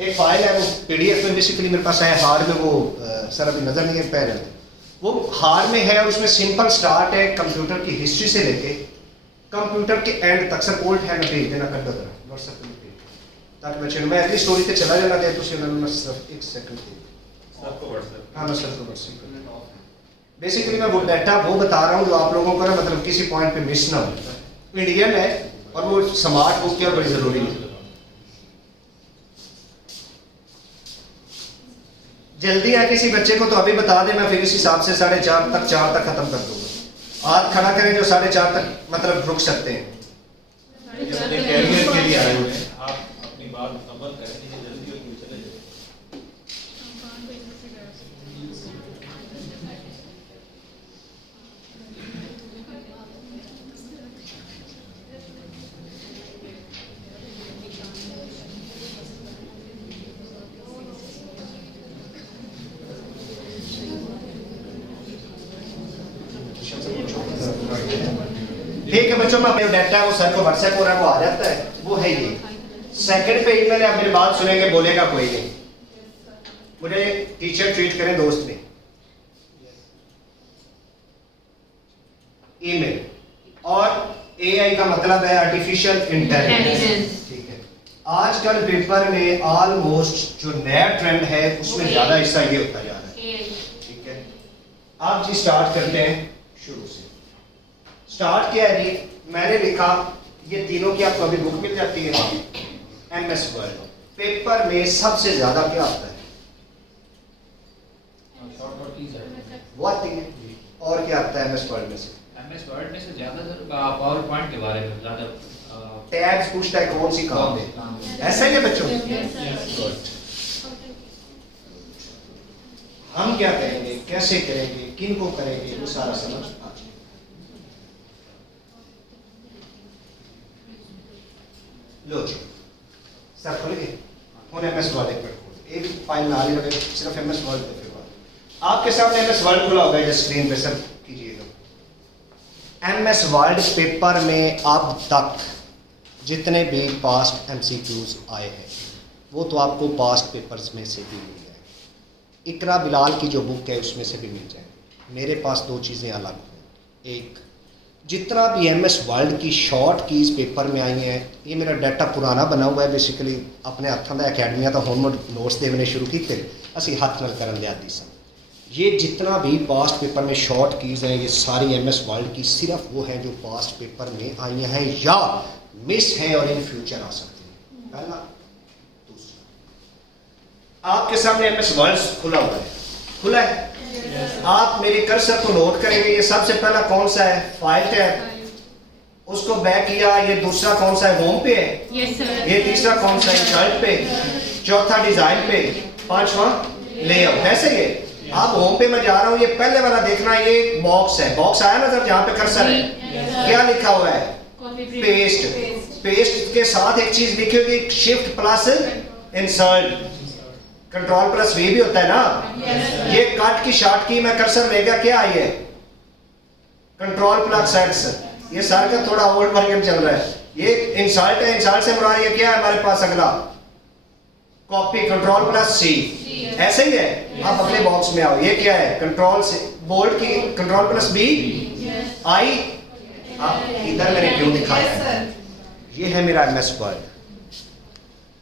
एक फाइल है वो पीडीएफ में बेसिकली मेरे पास है, हार्ड में वो सर अभी नजर नहीं है पहले वो हार्ड में है और उसमें सिंपल स्टार्ट है कंप्यूटर की हिस्ट्री से लेके कंप्यूटर के एंड तक। सर बोल्ट है मैं भेज देना कर दो व्हाट्सएप पे ताकि बच्चे मैं अगली स्टोरी पे चला जाना दे तो सिर्फ एक सेकंड दे सबको व्हाट्सएप। हाँ मैं सबको व्हाट्सएप बेसिकली मैं वो डाटा वो बता रहा हूँ जो आप लोगों को ना मतलब किसी पॉइंट पे मिस ना हो। इंडियन है और वो स्मार्ट बुक है और बड़ी जरूरी है। जल्दी है किसी बच्चे को तो अभी बता दे, मैं फिर इस हिसाब से 4:30 तक खत्म कर दूंगा। हाथ खड़ा करें जो 4:30 तक मतलब रुक सकते हैं। अपने कैरियर के लिए आए हुए हैं, आप अपनी बात मुकम्मल करें, नहीं जल्दी होगी चले जाए। ठीक है बच्चों, मैं अपने डाटा वो सर को व्हाट्सएप हो रहा है वो आ जाता है, वो है ये सेकंड पेज में। आप मेरी बात सुनेंगे बोलेगा कोई नहीं, मुझे टीचर ट्रीट करें दोस्त में। ईमेल और एआई का मतलब है आर्टिफिशियल इंटेलिजेंस। ठीक है, आजकल पेपर में ऑलमोस्ट जो नया ट्रेंड है उसमें ज्यादा हिस्सा ये होता जा रहा है। ठीक है, आप जी स्टार्ट करते हैं शुरू से। स्टार्ट क्या है जी, मैंने लिखा ये तीनों की आपको अभी बुक मिल जाती है MS वर्ड। पेपर में सबसे ज्यादा क्या आता है शॉर्टकट कीज है वो आती है, और क्या आता है MS वर्ड में से? एमएस वर्ड में से ज्यादातर पावर पॉइंट के बारे में ज्यादा टैब्स पूछता है कौन सी काम है, ऐसा ही है बच्चों। Good. हम क्या करेंगे, कैसे करेंगे, किन को करेंगे, वो सारा समझ आ जाए। लो जी सर खुल गए उन MS वर्ड पर एक फाइल ना ले लगे सिर्फ MS वर्ड पे फिर आपके सामने MS वर्ड खुला होगा जो स्क्रीन पे सर कीजिएगा। MS वर्ड पेपर में अब तक जितने भी पास्ट MCQs आए हैं वो तो आपको पास्ट पेपर्स में से भी मिल जाए। इकरा बिलाल की जो बुक है उसमें से भी मिल जाए। मेरे पास दो चीज़ें अलग हैं, एक जितना भी MS वर्ड की शॉर्ट कीज़ पेपर में आई हैं, ये मेरा डाटा पुराना बना हुआ है। बेसिकली अपने हत्थों का अकैडमियां तो हुण नोट्स देने शुरू किए, असी हथ नाल करन दे आदी सन। ये जितना भी पास्ट पेपर में शॉर्ट कीज़ हैं, ये सारी MS वर्ल्ड की सिर्फ वो हैं जो पास्ट पेपर में आई हैं या मिस हैं और इन फ्यूचर आ सकती हैं। पहला। दूसरा, आपके सामने MS वर्ल्ड खुला हुआ है, खुला है। आप मेरे कर्सर को नोट करेंगे, ये सबसे पहला कौन सा है? File tab. उसको बैक किया, ये दूसरा कौन सा है? होम पे है। Yes, sir. ये तीसरा कौन सा है? इंसर्ट पे। चौथा डिजाइन पे। पांचवा लेआउट। ऐसे ये आप होम पे मैं जा रहा हूँ, ये पहले वाला देखना, ये बॉक्स है, बॉक्स आया नजर जहाँ पे कर्सर है, क्या लिखा हुआ है? पेस्ट। पेस्ट के साथ एक चीज लिखी होगी, shift plus insert. Control plus V भी होता है ना। ये कट की शॉर्ट की मैं कर्सर ले गया, क्या आई है? Control plus x. ये सर का थोड़ा ओल्ड वर्जन चल रहा है। ये इंसर्ट है, इंसर्ट से मुराद ये क्या है हमारे पास? अगला कॉपी, कंट्रोल प्लस सी। ऐसे ही है। आप अगले बॉक्स में आओ, ये क्या है? कंट्रोल से बोल्ड की कंट्रोल प्लस बी आई। आप इधर मैंने क्यों दिखाया है? ये है मेरा MS वर्ड,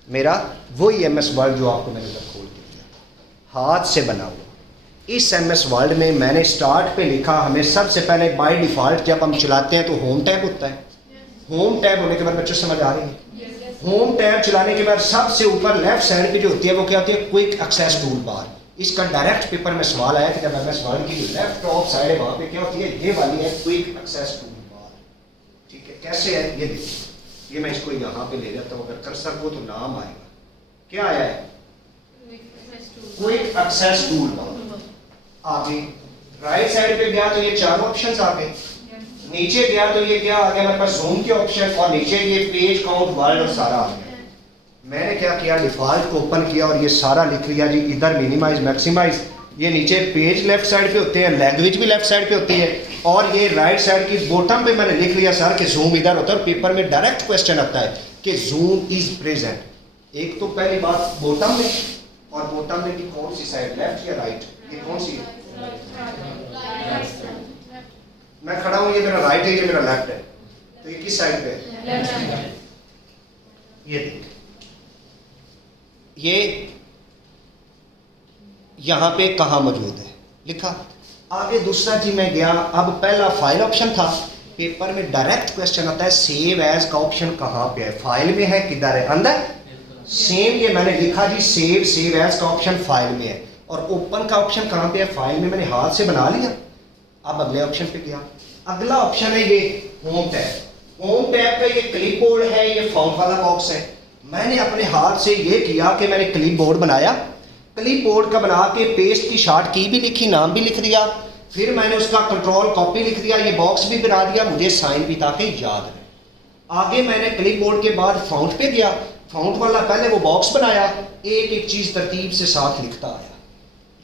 मेरा वही MS वर्ड जो आपको मैंने उधर खोल के दिया, हाथ से बना हुआ। इस MS वर्ड में मैंने स्टार्ट पे लिखा, हमें सबसे पहले बाय डिफॉल्ट जब हम चलाते हैं तो होम टैब होता है। होम टैब होने के बाद बच्चों समझ आ रही है? होम टैब चलाने के बाद सबसे ऊपर लेफ्ट साइड पे जो होती है वो क्या होती है? Quick access toolbar. इसका डायरेक्ट पेपर में सवाल आया कि जब MS वर्ड की लेफ्ट टॉप साइड है वहां पे क्या होती है? ये वाली है क्विक एक्सेस टूल बार। ठीक है, कैसे है ये देखिए। ये मैं इसको यहाँ पे ले जाता हूँ, अगर कर्सर को तो नाम आएगा, क्या आया है? Quick access toolbar. आगे राइट साइड पे गया तो ये चार ऑप्शंस आ गए। नीचे गया तो ये क्या आ गया मेरे पास? जूम के ऑप्शन, और नीचे ये पेज काउंट वर्ड और सारा आ गया। मैंने क्या किया? डिफॉल्ट को ओपन किया और ये सारा लिख लिया जी। इधर मिनिमाइज, मैक्सिमाइज, ये नीचे पेज लेफ्ट साइड पे होते हैं, लैंग्वेज भी लेफ्ट साइड पे होती है, और ये राइट साइड की बॉटम पे मैंने लिख लिया सर कि जूम इधर होता है। और पेपर में डायरेक्ट क्वेश्चन आता है कि जूम इज प्रेजेंट। एक तो पहली बात बॉटम में, और बॉटम में भी कौन सी साइड, लेफ्ट या राइट? ये कौन सी है? मैं खड़ा हूं, ये मेरा राइट है, ये मेरा लेफ्ट है, तो ये किस साइड पे है? ये देख, ये यहां पे कहां मौजूद है लिखा। आगे दूसरा जी मैं गया, अब पहला फाइल ऑप्शन था, पेपर में डायरेक्ट क्वेश्चन आता है सेव एज का ऑप्शन कहां पे है? फाइल में है, किधर है? अंदर। सेम ये मैंने लिखा जी, सेव एज का ऑप्शन फाइल में है, और ओपन का ऑप्शन कहां पे है? फाइल में। मैंने हाथ से बना लिया। अब अगले ऑप्शन पे गया, अगला ऑप्शन है ये होम टैब। होम टैब का ये क्लिपबोर्ड है, ये फाउंड वाला बॉक्स है। मैंने अपने हाथ से ये किया कि मैंने क्लिपबोर्ड बनाया, क्लिपबोर्ड का बना के पेस्ट की शॉर्ट की भी लिखी, नाम भी लिख दिया, फिर मैंने उसका कंट्रोल कॉपी लिख दिया, ये बॉक्स भी बना दिया, मुझे साइन भी ताकि याद रहे। आगे मैंने क्लिपबोर्ड के बाद फाउंड पे गया, फाउंड वाला पहले वो बॉक्स बनाया, एक एक चीज तरतीब से साथ लिखता आया।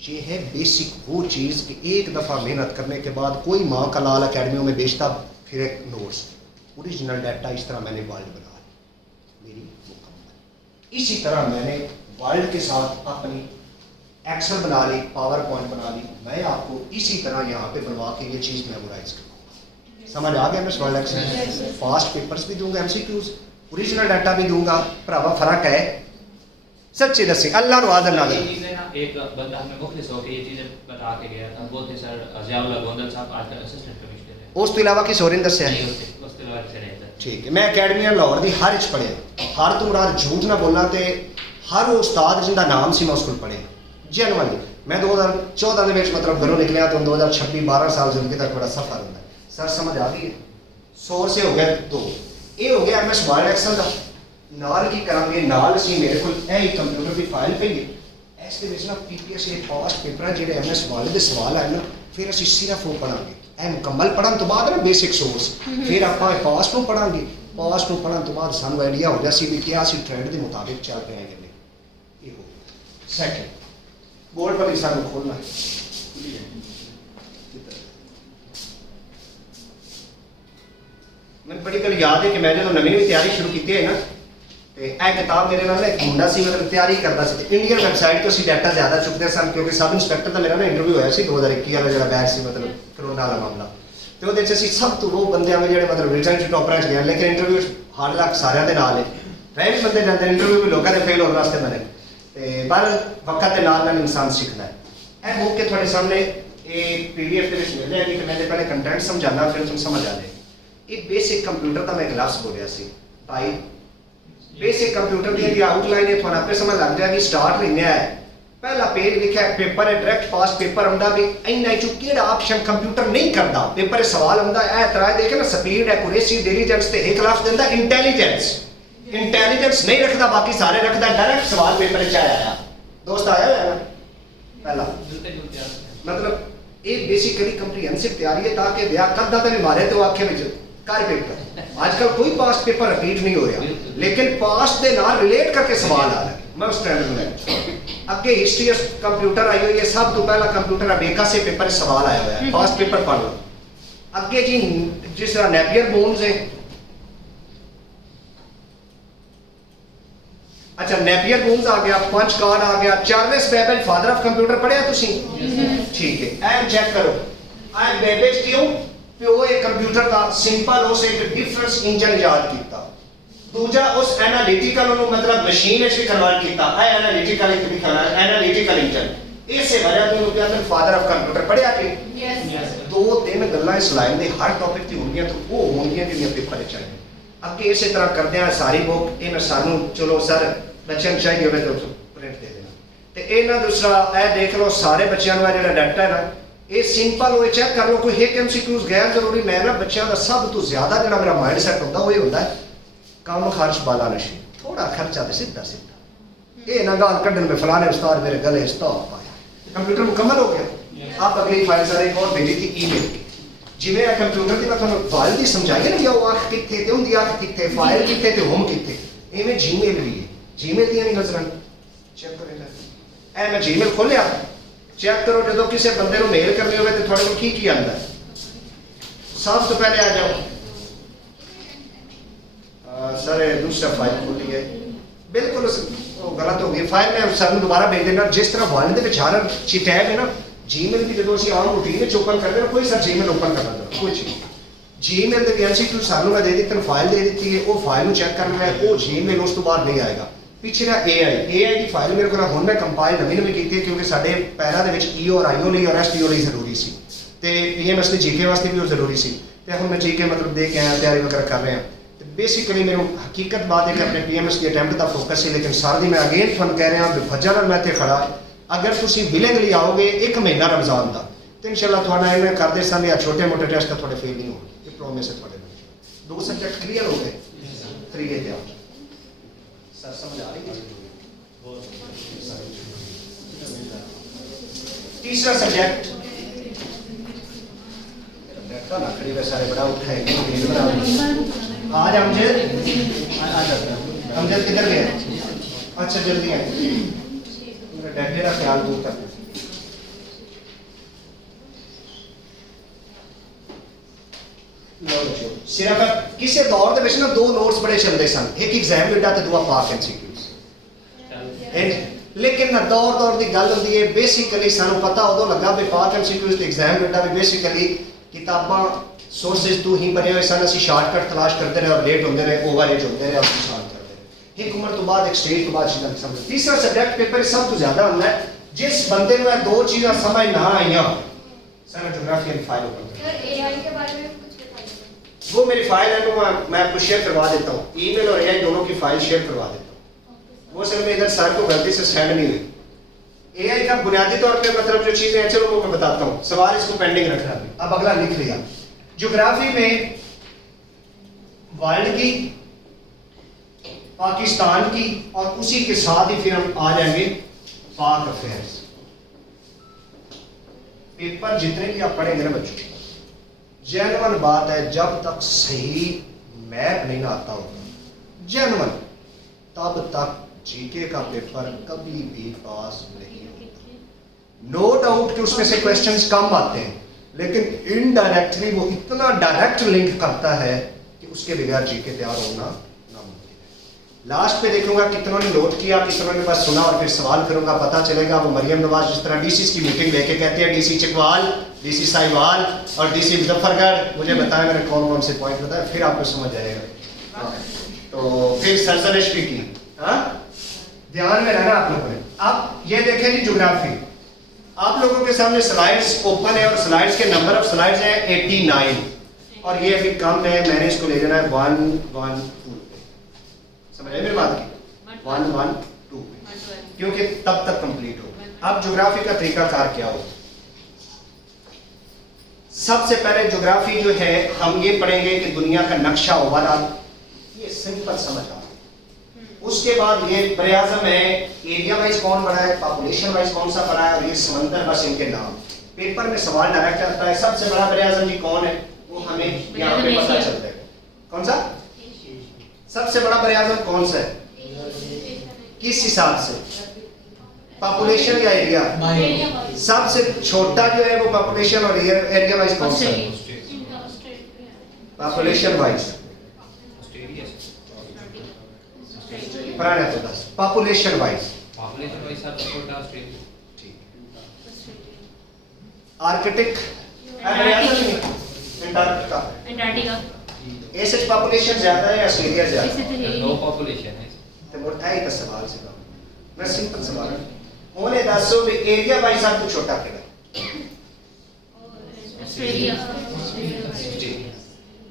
ये है बेसिक वो चीज़ कि एक दफ़ा मेहनत करने के बाद कोई माँ का लाल अकेडमियों में बेचता फिर एक नोट्स, ओरिजिनल डाटा इस तरह मैंने वर्ल्ड बना ली मेरी मुकम्मल। इसी तरह मैंने वर्ल्ड के साथ अपनी एक्सेल बना ली, पावर पॉइंट बना ली। मैं आपको इसी तरह यहाँ पे बनवा के ये चीज़ मेमोराइज करूँगा। समझ आ गया? मैं वर्ल्ड एक्सेल फास्ट पेपर्स भी दूंगा, MCQs, ओरिजिनल डाटा भी दूंगा। भरावा फर्क है, सच्ची दसी अल्लाह नवाज ना दे। एक बंदा हमें मुखलिस होकर ये चीजें बता के गया था, वो थे सर जियाउल्लाह गोंदल साहब, आजकल असिस्टेंट कमिश्नर है। उस तो इलावा किस होर दस्या है? उस तो इलावा से रहता है। ठीक है, मैं अकैडमी लाहौर दी हर च पढ़िया, हर तो मुराद झूठ ना बोलना, ते हर वो उस्ताद जिंदा नाम सी मैं उसको पढ़िया जेनुअनली। मैं 2014 ਦੇ ਵਿੱਚ मतलब घरों निकलिया तो 2026 12 साल जिंदगी तक बड़ा सफर होता है। सर समझ आ गई है? 100 से हो गया तो ये हो गया MS वर्ड एक्सेल का। नाल की करांगे, नाल सी मेरे को यही कंप्यूटर की फाइल पे ही इसके ਵਿੱਚ ना PPS ਦੇ ਪਾਸਟ ਪੇਪਰ ਜਿਹੜੇ MS वर्ड ਦੇ ਸਵਾਲ ਆਏ ਨਾ, ਫਿਰ ਅਸੀਂ ਸਿਰਫ ਉਹ ਪੜਾਂਗੇ। ਇਹ ਮੁਕੰਮਲ ਪੜਨ ਤੋਂ ਬਾਅਦ ਨਾ ਬੇਸਿਕ ਸੋਰਸ, ਫਿਰ ਆਪਾਂ ਪਾਸਟ ਨੂੰ ਪੜਾਂਗੇ। ਪਾਸਟ ਨੂੰ ਪੜਨ ਤੋਂ ਬਾਅਦ ਸਾਨੂੰ ਆਈਡੀਆ ਹੋ ਗਿਆ ਸੀ ਵੀ ਕਿਆ ਅਸੀਂ ਟ੍ਰੈਂਡ ਦੇ ਮੁਤਾबिक ਚੱਲ ਰਹੇ ਹਾਂ ਕਿ ਨਹੀਂ। ਇਹ ਹੋ ਸੈਕਿੰਡ बोर्ड पर इंसान को खोलना है। मैं बड़ी गल याद है कि मैं जो नवी नवी तैयारी शुरू की है ना, तो यह किताब मेरे नाल एक मुंडा सी मतलब तैयारी करता सी। इंडियन वैबसाइट तो असीं डाटा ज़्यादा चुकते सन, क्योंकि सब इंस्पैक्टर का मेरा ना इंटरव्यू होया सी 2021 वाला जो बैच से मतलब करोना वाला मामला, तो वो असीं सब तो वो बंदे में जो मतलब रिटर्न च टॉपर च गए, लेकिन इंटरव्यू हार्ड लक सारिਆਂ ਦੇ ਨਾਲ है। वह भी बंदे जाते इंटरव्यू भी लोगों के फेल होने वास्ते बने। तो बार वक्त के नाल इंसान सीखता है। ਇਹ बुक के थोड़े सामने एक PDF ਦੇ ਵਿੱਚ ਮਿਲ ਜਾਏਗੀ ਕਿ ਮੈਂ ਪਹਿਲੇ ਕੰਟੈਂਟ ਸਮਝਾਣਾ ਫਿਰ ਤੁਹਾਨੂੰ ਸਮਝ ਆ ਜਾਏ। ਇਹ ਬੇਸਿਕ ਕੰਪਿਊਟਰ ਦਾ ਮੈਂ ਕਲਾਸ ਬੋਲਿਆ ਸੀ ਭਾਈ, ਬੇਸਿਕ ਕੰਪਿਊਟਰ ਦੀ ਆਊਟਲਾਈਨ ਹੈ ਤੁਹਾਨੂੰ ਆਪੇ ਸਮਝ ਲੱਗ ਜਾਏਗੀ। ਸਟਾਰਟ ਲਿਖਿਆ ਹੈ, पहला पेज लिखा है पेपर है डायरेक्ट पास पेपर आंदा भी इन्ना चो केड़ा ऑप्शन कंप्यूटर नहीं करता। पेपर है सवाल आंदा है इतराज देखे ना स्पीड एक्यूरेसी डिलीजेंस ते एक लफ्ज देंदा इंटेलिजेंस। इंटेलिजेंस नहीं रखता बाकी सारे रखता, डायरेक्ट सवाल पेपर च आया। दोस्त आया है ना पहला मतलब ये बेसिकली कंप्रीहेंसिव तैयारी है ताकि ब्याह कदा ते मारे तो आखे विच कर पेपर। आजकल कोई पास पेपर रिपीट नहीं हो रहा लेकिन पास दे नाल रिलेट करके सवाल आ रहा है। मैं स्टैंडर्ड में अगे हिस्ट्री ऑफ कंप्यूटर आई हुई है, सब तो पहला कंप्यूटर अमेरिका से पेपर सवाल आया हुआ है, पास्ट पेपर पढ़ लो। अगे जी जिस तरह नेपियर बोन्स है, अच्छा नेपियर बोन्स आ गया, पंच कार्ड आ गया, Charles Babbage father of computer पढ़िया तुसी? ठीक है, एम चेक करो आई बेबेज क्यों कि वो एक कंप्यूटर का सिंपल उस एक डिफरेंस इंजन याद किया। दूजा उस एनालिटिकल नु मतलब मशीन ਵਿੱਚ ਵੀ ਕਨਵਰਟ ਕੀਤਾ ਹੈ। एनालिटिकल ਇੱਕ ਵੀ ਖਾਣਾ एनालिटिकल इंजन ਇਸੇ ਵਜ੍ਹਾ ਤੋਂ ਕਿਹਾ ਤੇ ਫਾਦਰ ਆਫ ਕੰਪਿਊਟਰ ਪੜਿਆ ਕਿ ਯੈਸ। ਦੋ ਤਿੰਨ ਗੱਲਾਂ ਇਸ ਲਾਈਨ ਦੇ ਹਰ ਟੌਪਿਕ ਤੇ ਹੁੰਦੀਆਂ ਤਾਂ ਉਹ ਹੋਣਗੀਆਂ ਜਿਹੜੀਆਂ ਪੇਪਰ ਵਿੱਚ ਆਏ। ਅੱਗੇ ਇਸੇ ਤਰ੍ਹਾਂ ਕਰਦੇ ਆ ਸਾਰੀ ਬੁੱਕ ਇਹ ਮੈਂ ਸਾਨੂੰ ਚਲੋ ਸਰ ਬੱਚਿਆਂ ਨੂੰ ਚਾਹੀਦੀ ਹੋਵੇ ਤਾਂ ਪ੍ਰਿੰਟ ਦੇ ਦੇਣਾ। ਤੇ ਇਹਨਾਂ ਦੂਸਰਾ ਇਹ ਦੇਖ ਲਓ ਸਾਰੇ ਬੱਚਿਆਂ ਨੂੰ ਜਿਹੜਾ ਡਾਟਾ ਹੈ ਨਾ ਇਹ ਸਿੰਪਲ ਹੋਏ ਚੈੱਕ ਕਰ ਲਓ ਕੋਈ ਇੱਕ MCQs ਗੈਰ ਜ਼ਰੂਰੀ। ਮੈਂ ਨਾ ਬੱਚਿਆਂ ਦਾ ਸਭ ਤੋਂ ਜ਼ਿਆਦਾ ਜਿਹੜਾ ਮੇਰਾ ਮਾਈਂਡ ਸੈਟ ਹੁੰਦਾ ਉਹ ਇਹ ਹੁੰਦਾ ਹੈ कम खर्च वाला नशे, थोड़ा खर्चा तो सीधा सीधा। ये ना गाल कढ़न में फलाने उस्ताद मेरे गले स्टॉप आया, कंप्यूटर मुकम्मल हो गया। आप अगली फाइल सर एक और भेजी थी ईमेल की, जिवें कंप्यूटर की मैं तुहानू फाइल दी समझाई ना, जो अख किथे ते हुंदी अख किथे, फाइल किथे ते होम किथे, इवें जीमेल भी है। जीमेल दी भी नजर चेक करें ए मैं जीमेल खोलिया चेक करो जो किसी बंदे को मेल करनी होवे ते तुहाडे कोल की आंदा है। सब तो पहले आ जाओ सर दूसरा फाइल खोली है, बिल्कुल गलत हो गई फाइल। मैं सर दोबारा भेज देना। जिस तरह वाले के हर ची टैब है ना जीमेल की जो असं आम रूटीन ओपन करते हैं कोई सर जीमेल ओपन करना चाहता कोई चीज़ जीमेल के MCQ सानू मैं दे दी तेन फाइल दे दी है वो फाइल में चेक करना है वो जीमेल उस तो बाद नहीं आएगा। पिछले AI की फाइल मेरे को हुण मैं कंपाइल नवीं की क्योंकि साढ़े पैरा के EO और IO लिए और STO लिए जरूरी सी ते PMS के GK वास्ते भी जरूरी सी ते हुण मैं GK मतलब दे के आया तैयारी वगैरह कर रहे हैं। बेसिकली मेरे हकीकत बात है कि अपने PMS की अटैम्प्ट का फोकस है लेकिन सर दी मैं अगेन तुहानू कह रहा वजह नाल मैं इत्थे खड़ा अगर तुसीं विलिंगली आओगे एक महीना रमजान का तो इंशाअल्लाह तुहाडा इन्हें करते सन या छोटे मोटे टेस्ट का थोड़े फेल नहीं होंगे। ये प्रॉमिस है थोड़े। दो सब्जेक्ट क्लियर हो गए, त्रीए ते आओ सर समझ आ रही है। तीसरा सब्जेक्ट लकड़ी में सारे बड़ा उठाए आज अमजद किधर गए? अच्छा जल्दी आए, मेरा का ख्याल दूर कर। सिर्फ किसी दौर के ना दो नोट्स बड़े चलते सन, एक एग्जाम विंडा ते दूआ पाक MCQs। लेकिन ना दौर दौर की गल होंदी है बेसिकली सानू पता उदों लगा भी पाक MCQs ते एग्जाम विंडा भी बेसिकली किताबां सोर्सेज तो ही बने हुए सन। असीं शार्टकट तलाश करते रहे और लेट होते रहे ओवर एज होते रहे और सॉल्व करते रहे। एक उम्र तो बाद एक स्टेज तो बाद चीज़ां समझ। तीसरा सब्जेक्ट पेपर सब तो ज़्यादा होंदा है जिस बंदे को दो चीज़ां समझ ना आईयां सर ज्योग्राफी की फाइल ओपन कर। AI के बारे में कुछ बताइए। वो मेरी फाइल है मैं आपको शेयर करवा देता हूँ, ईमेल और AI दोनों की फाइल शेयर करवा देता हूँ। वो सर में इधर सर को गलती से सेंड नहीं हुई। AI का बुनियादी तौर पर मतलब जो चीज़ें हैं चलो वो मैं बताता हूँ, सवाल इसको पेंडिंग रख रहा है। अब अगला लिख लिया ज्योग्राफी में वर्ल्ड की, पाकिस्तान की और उसी के साथ ही फिर हम आ जाएंगे पाक अफेयर्स। पेपर जितने भी आप पढ़ेंगे ना बच्चों, जेन्युइन बात है जब तक सही मैप नहीं आता होगा जेन्युइन तब तक जीके का पेपर कभी भी पास नहीं होगा। नो डाउट कि उसमें से क्वेश्चंस कम आते हैं लेकिन इनडायरेक्टली वो इतना डायरेक्ट लिंक करता है कि उसके बगैर जीके तैयार होना नामुमकिन है। लास्ट पे देखूंगा कितनों ने नोट किया, कितनों ने बस सुना और फिर सवाल करूंगा, पता चलेगा वो मरियम नवाज जिस तरह DCs की मीटिंग लेके कहते हैं DC चकवाल, DC साहिवाल और DC मुजफ्फरगढ़, मुझे बताया मैंने कौन कौन से पॉइंट बताया, फिर आपको समझ आएगा। तो फिर सरसरिश भी की, हाँ ध्यान में रहना आप लोगों ने। अब ये देखें जी ज्योग्राफी, आप लोगों के सामने स्लाइड्स ओपन है और स्लाइड्स के नंबर ऑफ स्लाइड्स हैं 89 और ये अभी कम है, मैंने इसको ले जाना है 112 पे। समझ रहे मेरी बात की? 112 पे, क्योंकि तब तक कंप्लीट हो। अब ज्योग्राफी का तरीकाकार क्या हो? सबसे पहले ज्योग्राफी जो है हम ये पढ़ेंगे कि दुनिया का नक्शा ओवरऑल, ये सिंपल समझ आ। उसके बाद ये बरेआज़म है, एरिया वाइज कौन बड़ा है, पॉपुलेशन वाइज कौन सा बड़ा है, और ये समंदर, बस इनके नाम। पेपर में सवाल डायरेक्ट आता है सबसे बड़ा बरेआज़म जी कौन है, वो हमें यहाँ पे पता चलता है। कौन सा सबसे बड़ा बरेआज़म कौन सा है, किस हिसाब से, पॉपुलेशन या एरिया? सबसे छोटा जो है वो पॉपुलेशन और एरिया वाइज कौन सा है? पॉपुलेशन वाइज पुराना तो दस, पॉपुलेशन वाइज सबसे छोटा ऑस्ट्रेलिया। आर्कटिक, अंटार्कटिका, ऐसे पॉपुलेशन ज्यादा है या ऑस्ट्रेलिया ज्यादा है? लो पॉपुलेशन है। तो मोटा ही का सवाल से मैं सिंपल सवाल है, होने दसो भी एरिया वाइज सब कुछ छोटा केड़ा?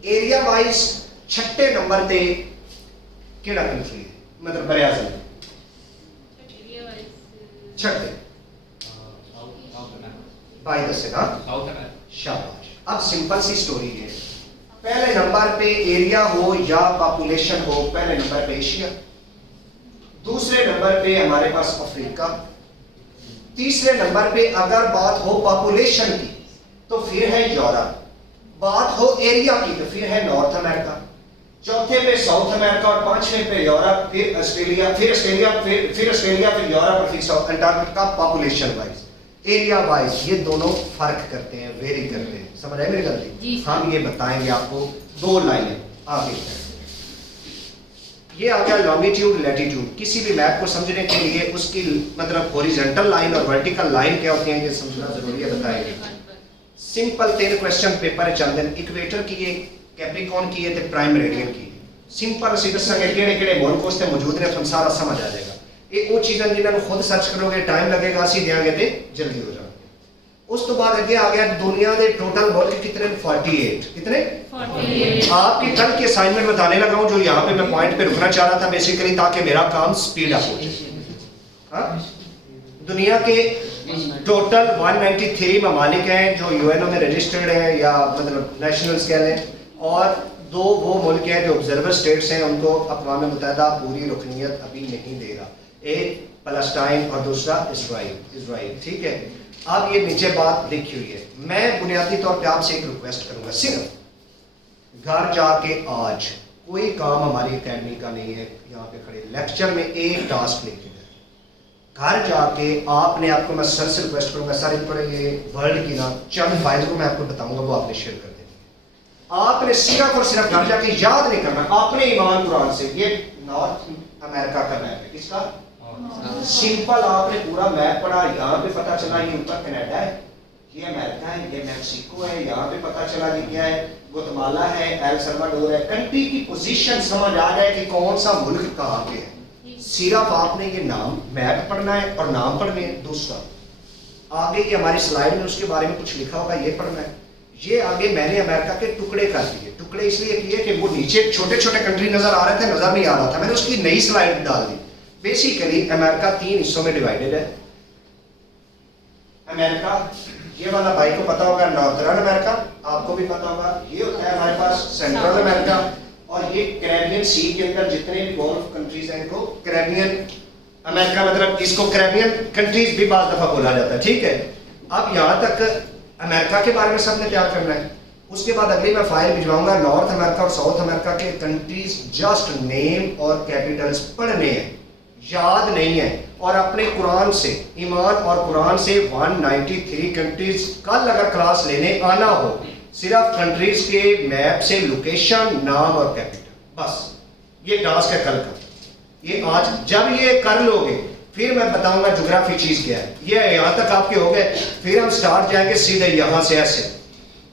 एरिया वाइज छठे नंबर पे केड़ा कंट्री है, मतलब बरेआज़म छठे भाई दसेगा। शाबाश। अब सिंपल सी स्टोरी है, पहले नंबर पे एरिया हो या पॉपुलेशन हो, पहले नंबर पे एशिया, दूसरे नंबर पे हमारे पास अफ्रीका, तीसरे नंबर पे अगर बात हो पॉपुलेशन की तो फिर है यूरोप, बात हो एरिया की तो फिर है नॉर्थ अमेरिका, चौथे पे साउथ अमेरिका और पांचवें पे यूरोप, फिर ऑस्ट्रेलिया, फिर यूरोप और फिर south Antarctica. Population wise, area wise ये दोनों फर्क करते हैं, वेरी करते हैं। समझ आए मेरी गलती? हम ये बताएंगे आपको दो लाइनें आगे। ये आ गया लॉन्गिट्यूड लैटिट्यूड। किसी भी मैप को समझने के लिए उसकी मतलब हॉरिजॉन्टल लाइन और वर्टिकल लाइन क्या होती है ये समझना जरूरी है, बताएंगे। सिंपल 3 क्वेश्चन पेपर चलते हैं, इक्वेटर की है, कैप्रिकॉर्न की है, प्राइम मेरिडियन की। सिंपल सी दसांगे किहड़े किहड़े मुल्क उसते मौजूद ने, तुम सारा समझ आ जाएगा। ये वो चीज़ें जिन्होंने खुद सर्च करोगे टाइम लगेगा, असी देंगे तो जल्दी हो जाएगा। उस तो बाद अगे आ गया दुनिया के टोटल मुल्क कितने, 48। कितने? 48। आपकी कल की असाइनमेंट बताने लगा हूं, जो यहाँ पे मैं पॉइंट पे रुकना चाह रहा था बेसिकली, ताकि मेरा काम स्पीड अप हो जाए। दुनिया के टोटल 193 ममालिक हैं जो यूएनओ में रजिस्टर्ड हैं या मतलब नेशनल स्केल है, और 2 वो मुल्क हैं जो ऑब्जर्वर स्टेट्स हैं, उनको अक़वाम मुत्तहिदा पूरी रुकनीत अभी नहीं दे रहा। एक फलस्तीन और दूसरा इसराइल। ठीक है, अब ये नीचे बात लिखी हुई है। मैं बुनियादी तौर पे आपसे एक रिक्वेस्ट करूंगा, सिर्फ घर जाके आज कोई काम हमारी अकेडमी का नहीं है, यहाँ पे खड़े लेक्चर में एक टास्क लेके घर जाके आपने, आपको मैं सर से रिक्वेस्ट करूंगा, सर इन पर ये वर्ल्ड की ना चंद फाइल को मैं आपको बताऊंगा, वो आपने शेयर कर देनी। आपने सिर्फ और सिर्फ घर जाके याद नहीं करना, आपने ईमान कुरान से, ये नॉर्थ अमेरिका का मैप है, किसका? सिंपल आपने पूरा मैप पढ़ा, यहाँ पे पता चला ये ऊपर कनाडा है, ये अमेरिका है, ये मैक्सिको है, यहाँ पे पता चला कि क्या है, गुअतेमाला है, एल सल्वाडोर है। कंट्री की पोजीशन समझ आ जाए कि कौन सा मुल्क कहाँ पे है। सिर्फ आपने ये नाम मैप पढ़ना है और नाम पढ़ने हैं। दूसरा आगे ये हमारी स्लाइड में उसके बारे में कुछ लिखा होगा, ये पढ़ना है। ये आगे मैंने अमेरिका के टुकड़े कर दिए, टुकड़े इसलिए किए कि वो नीचे छोटे छोटे कंट्री नजर आ रहे थे, नजर नहीं आ रहा था, मैंने उसकी नई स्लाइड डाल दी। बेसिकली अमेरिका 3 हिस्सों में डिवाइडेड है। अमेरिका, ये वाला भाई को पता होगा नॉर्दर्न अमेरिका, आपको भी पता होगा। ये होता है हमारे पास सेंट्रल अमेरिका, और ये कैरेबियन सी के अंदर जितने भी गल्फ कंट्रीज हैं इनको कैरेबियन अमेरिका, मतलब इसको कैरेबियन कंट्रीज भी बात दफा बोला जाता है। ठीक है, अब यहाँ तक अमेरिका के बारे में सबने क्या करना है। उसके बाद अगली मैं फाइल भिजवाऊंगा नॉर्थ अमेरिका और साउथ अमेरिका के कंट्रीज, जस्ट नेम और कैपिटल्स पढ़ने हैं, याद नहीं है। और अपने कुरान से, ईमान और कुरान से 193 कंट्रीज कल अगर क्लास लेने आना हो, सिर्फ कंट्रीज के मैप से लोकेशन, नाम और कैपिटल, बस ये टास्क है कल का। ये आज जब ये कर लोगे फिर मैं बताऊंगा ज्योग्राफी चीज क्या है। ये यहाँ तक आपके हो गए, फिर हम स्टार्ट जाएंगे सीधे यहाँ से ऐसे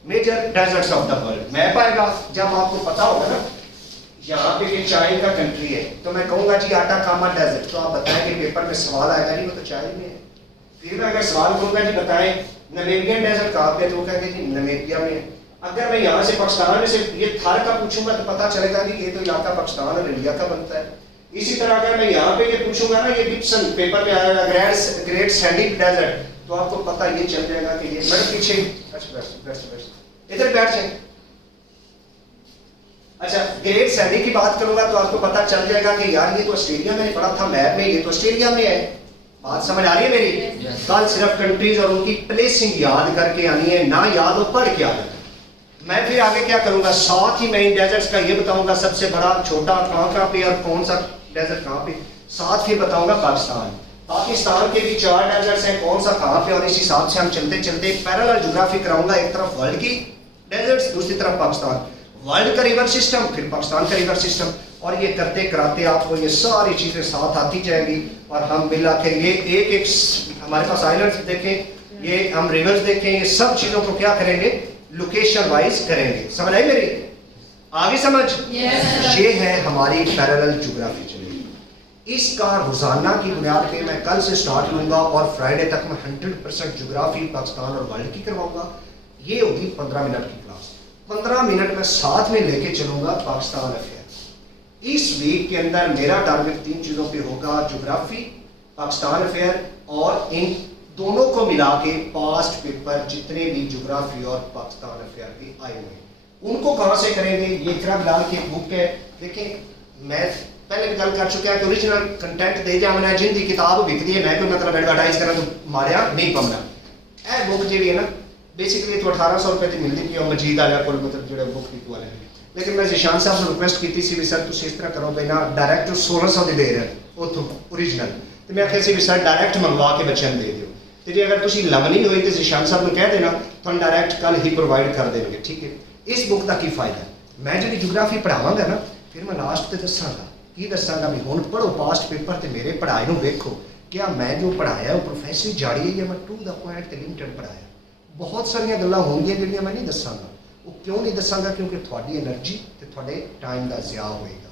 major deserts of the world. Map आएगा जब आपको पता होगा ना यहाँ पे ये चाय का कंट्री है, तो मैं कहूँगा जी आटाकामा डेजर्ट, तो आप बताएंगे पेपर में सवाल आएगा नहीं, वो तो चाय में है। फिर मैं अगर सवाल करूंगा जी बताएं नमीबियन डेजर्ट कहाँ पे, तो वो कहेंगे जी नमीबिया में है। अगर मैं यहाँ से पाकिस्तान में से ये थार का पूछूंगा तो पता चलेगा कि ये तो इलाका पाकिस्तान और इंडिया का बनता है। इसी तरह अगर मैं यहाँ पे ये पूछूंगा ना, ये गिब्सन पेपर में आया ग्रेट सैंडी डेजर्ट, तो आपको पता ये चल जाएगा कि ये बड़े पीछे इधर बैठ जाए। अच्छा, ग्रेट सैंडी की बात करूंगा तो आपको पता चल जाएगा कि यार ये तो ऑस्ट्रेलिया में पड़ा था मैप में, ये तो ऑस्ट्रेलिया में है। बात समझ आ रही है मेरी? कल सिर्फ कंट्रीज और उनकी प्लेसिंग याद करके आनी है, ना याद हो पढ़ के आना। मैं फिर आगे क्या करूंगा, साथ ही मैं इन डेजर्ट्स का ये बताऊंगा सबसे बड़ा छोटा कहाँ पे और कौन सा डेजर्ट कहाँ पे, साथ ही बताऊंगा पाकिस्तान के भी 4 डेजर्ट्स हैं, कौन सा कहाँ पे, और इस हिसाब से हम चलते चलते पैरेलल ज्योग्राफी कराऊंगा। एक तरफ वर्ल्ड की डेजर्ट्स, दूसरी तरफ पाकिस्तान, वर्ल्ड का रिवर सिस्टम, फिर पाकिस्तान का रिवर सिस्टम, और ये करते कराते आपको ये सारी चीजें साथ आती जाएंगी। और हम बिल आखिर ये एक एक हमारे पास आइलैंड्स देखें, ये हम रिवर्स देखें, ये सब चीजों को क्या करेंगे, लोकेशन वाइज करेंगे। समझ आई मेरी? आगे समझ? ये है हमारी पैरेलल ज्योग्राफी चलेगी। इसका रोजाना की बुनियाद पे मैं कल से स्टार्ट लूंगा और फ्राइडे तक मैं 100% ज्योग्राफी पाकिस्तान और वर्ल्ड की करवाऊंगा। ये होगी 15 मिनट की क्लास। 15 मिनट में साथ में लेके चलूंगा पाकिस्तान अफेयर। इस वीक के अंदर मेरा टारगेट 3 चीजों पे होगा, ज्योग्राफी, पाकिस्तान अफेयर, और इन दोनों को मिला के पास्ट पेपर जितने भी ज्योग्राफी और पाकिस्तान अफेयर के आए हुए हैं उनको कहाँ से करेंगे। ये इकरा बिलाल की एक बुक है, देखें मैं पहले भी गल कर चुका है कि ओरिजिनल कंटेंट दे जाना, जिंदी किताब बिकती है, मैं कोई मतलब एडवर्टाइज करना तो मारिया नहीं पमना। ए बुक जी है ना, बेसिकली तो 1800 रुपए की मिलती थी, और मजीद आया कोई मतलब जो बुक की वाले, लेकिन मैं जिशान साहब से रिक्वेस्ट की थी सर तुम इस तरह करो भाई ना, डायरेक्ट 1600 की दे रहे उतो ओरिजिनल, तो मैं आखिया सी सर डायरेक्ट मंगवा के बच्चों दे दियो, तो जी अगर तुम लवनी हुई तो जिशान साहब ने कह देना तो डायरेक्ट कल ही प्रोवाइड कर देंगे। ठीक है, इस बुक का की फायदा है, मैं जी ज्योग्राफी पढ़ावांगा ना, फिर मैं लास्ट ते दसांगा की दसांगा भी हुण पढ़ो पास्ट पेपर ते मेरे पढ़ाए नूं वेखो, क्या मैं जो पढ़ाया वो प्रोफेसरी जाड़ी है या मैं टू द पॉइंट ते लिमिटेड पढ़ाया। बहुत सारिया गल्लां होंगियां जिहड़ियां मैं नहीं दसांगा, वो क्यों नहीं दसांगा, क्योंकि थोड़ी एनर्जी ते थोड़े टाइम का ज़िया होएगा।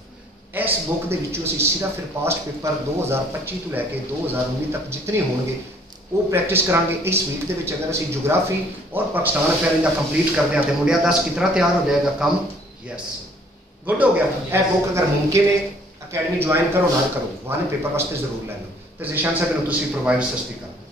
इस बुक दे विचों असीं सिर्फ फिर पास्ट पेपर 2025 तो लैके 2019 तक जितने होणगे वो प्रैक्टिस करांगे। इस वीक दे विच अगर असीं ज्योग्राफी और पाकिस्तान अफेयर इनका कंप्लीट करते हैं तो मुंडिया 10 कितना तैयार हो जाएगा काम। यस गुड हो गया। यह बुक अगर मुमकिन है अकेडमी ज्वाइन करो ना करो, वन पेपर वास्ते जरूर ले लो, तो जिशान साहब ने तुसीं प्रोवाइड सस्ती कर दो।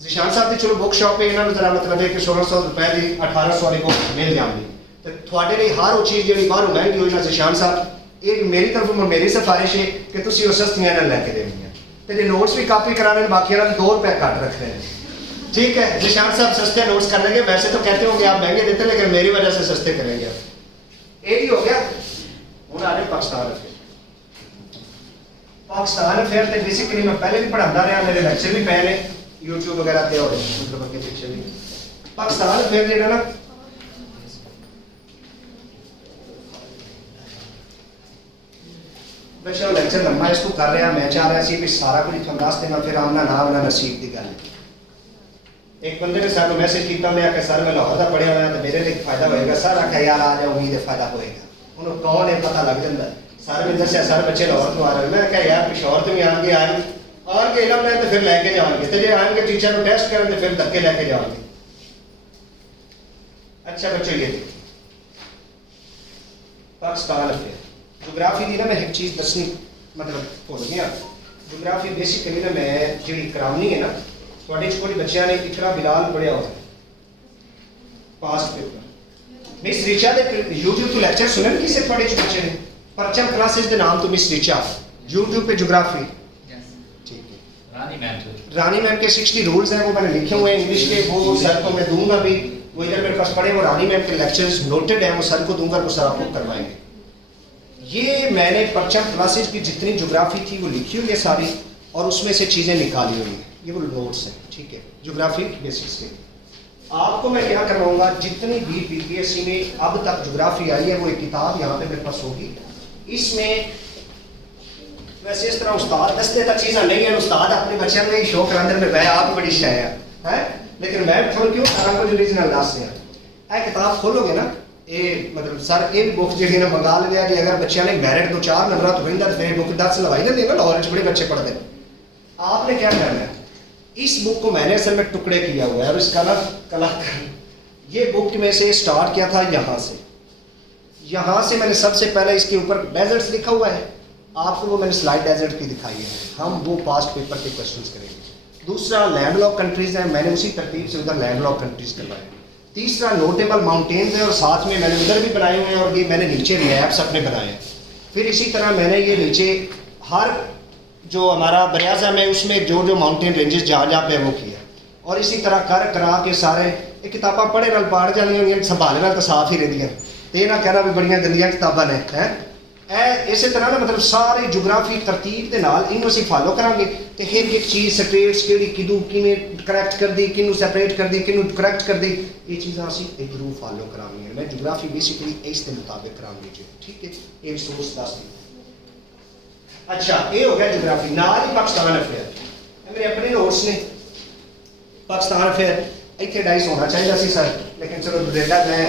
जिशान साहब की चलो बुक शॉप है, इन्होंने जरा मतलब है कि 1600 रुपए की 1800 वाली बुक मिल जाएगी, तो थोड़े लिए हर वो चीज़ जी बाहरों महंगी हुई ना जिशान साहब एक मेरी तरफ मेरी सिफारिश है कि तुसीं वो सस्तियां ना लैके देनी है, तो ये नोट्स भी कापी कराने बाकी 2 रुपए कट रख रहे हैं। ठीक है, जिशान साहब सस्ते नोट्स कर लेंगे, वैसे तो कहते होंगे आप महंगे देते, लेकिन मेरी वजह से सस्ते करेंगे आप। एक ही हो गया। हूँ आ रहे पाकिस्तान अफेयर। पाकिस्तान अफेयर तो बेसिकली मैं पहले भी पढ़ाता रहा, मेरे लेक्चर भी पे ने यूट्यूब वगैरह पे और मतलब के पीछे भी। पाकिस्तान अफेयर जो ना बच्चा लेक्चर लंबा इसको कर रहा, मैं चाह रहा सी भी सारा कुछ थोड़ा दस देना, फिर आमना ना आना नसीब की गल। एक बंदे ने सर मैसेज किया, मैं आखिया सर मैं लाहौर का पढ़िया हुआ तो मेरे लिए फायदा होएगा। सर आखिया यार आ जाओ, उम्मीद है फायदा होएगा। उन्होंने कौन है पता लग जाता है। सर ने दसिया सर बच्चे लाहौर तो आ रहे, मैं क्या यार पिशौर तो भी आएंगे और के इलम तो फिर लैके जाएंगे, तो जो आएंगे टीचर को टेस्ट करेंगे फिर धक्के लैके जाएंगे। अच्छा बच्चों ये पाकिस्तान अफेयर ज्योग्राफी की ना मैं एक चीज़ दसनी मतलब भूल गया। ज्योग्राफी बेसिकली ना मैं जी करानी है ना, थोड़े कोई बच्चों ने इकरा बिलाल पढ़िया हुआ पास्ट पेपर। मिस रिचा के यूट्यूब तो लेक्चर सुने किसे थोड़े बच्चे ने परचम क्लासेस के नाम तो मिस रिचा यूट्यूब पे ज्योग्राफी। ठीक है, रानी मैम के 60 रूल्स हैं, वो मैंने लिखे हुए हैं इंग्लिश के, वो सर को मैं दूंगा भी, वो इधर मेरे पास पढ़े, वो रानी मैम के लेक्चर्स नोटेड हैं, वो सर को दूंगा, वो सर आपको करवाएंगे। ये मैंने परचम क्लासेस की जितनी ज्योग्राफी थी वो लिखी हुई है सारी, और उसमें से चीज़ें निकाली हुई हैं, ये वो नोट्स हैं। ठीक है, ज्योग्राफी बेसिक्स के आपको मैं क्या करवाऊंगा, जितनी भी पीपीएससी में अब तक ज्योग्राफी आई है वो एक किताब यहाँ पे मेरे पास होगी। इसमें वैसे इस तरह उस्ताद दसते तक चीज़ें नहीं है, उस्ताद अपने बच्चों में शौक अंदर में वह आप बड़ी शय है, लेकिन मैं थोड़ा क्यों सारा कुछ ओरिजिनल दस है। किताब खोलोगे ना, ये मतलब सर ये बुक जी ने मंगा लिया कि अगर बच्चों ने मैरिट 2-4 नंबर तो फिर बुक 10 लवाई देंगे ना, लाहौर बड़े बच्चे पढ़ते हैं। आपने क्या करना है, इस बुक को मैंने असल में टुकड़े किया हुआ है और इसका ना ये बुक में से स्टार्ट किया था यहाँ से मैंने सबसे पहले इसके ऊपर डेजर्ट्स लिखा हुआ है, आपको वो मैंने स्लाइड डेजर्ट की दिखाई है, हम वो पास्ट पेपर के क्वेश्चंस करेंगे। दूसरा लैंडलॉक कंट्रीज हैं, मैंने उसी तरतीब से उधर लैंडलॉक कंट्रीज करवाए। तीसरा नोटेबल माउंटेन्स है और साथ में मैंने उधर भी बनाए हुए हैं और ये मैंने नीचे मैप्स अपने बनाए हैं। फिर इसी तरह मैंने ये नीचे हर जो हमारा बरियाजा में उसमें जो जो माउंटेन रेंजेस जहाँ पे वो किया और इसी तरह कर करा के सारे ये किताबां पढ़े नाल पाड़ जानियां संभाले नाल तो साफ ही रहिंदियां ते ना कहना भी बड़ियां गंदियां किताबां ने हैं इस तरह ना मतलब सारे जोग्राफी तरतीब के नाल इनू असीं फॉलो करांगे ते हर एक चीज़ स्टेट्स किहड़ी किदू किवें करैक्ट कर दी किनू सैपरेट कर दी किनू करैक्ट कर दी ये चीज़ां असीं जरूर फॉलो करांगे। मैं जोग्राफी बेसिकली इस दे मुताबिक करांगी जी, ठीक है, ये सोर्स दस दी। अच्छा ये हो गया जोग्राफी। नाल ही पाकिस्तान अफेयर मेरे अपने नोट्स ने पाकिस्तान अफेयर इतने 250 होना चाहिए सी सर, लेकिन चलो डेटा मैं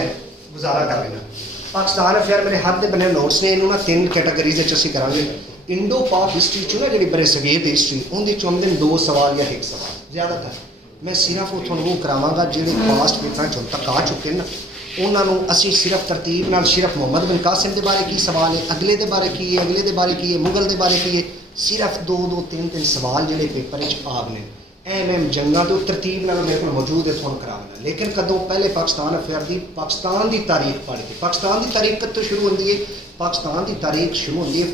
गुजारा कर लेना। पाकिस्तान अफेयर मेरे हाथ के बने नोट्स ने इन्होंने 3 कैटेगरीज असीं करांगे। इंडो पाक हिस्ट्री चो ना जी बड़े सगेत हिस्ट्री उनके चो आमदे 2 सवाल या 1 सवाल ज़्यादातर मैं सिर्फ वो थोड़ा वो करावांगा जिहड़े पास्ट पेपर हुण तक आ चुके ना उन्होंने असी सिर्फ तरतीब नाल सिर्फ मुहम्मद बिन कासिम के बारे की सवाल है, अगले के बारे की है, अगले के बारे की है, मुगल के बारे की है, सिर्फ 2-2 3-3 सवाल जिहड़े पेपर आपने एम जंगा तो तरतीब नाल मेरे को मौजूद है थोड़ा कराना। लेकिन कदों पहले पाकिस्तान अफेयर की पाकिस्तान की तारीख पढ़ के पाकिस्तान की तारीख कदों शुरू होती है, पाकिस्तान की तारीख शुरू होती है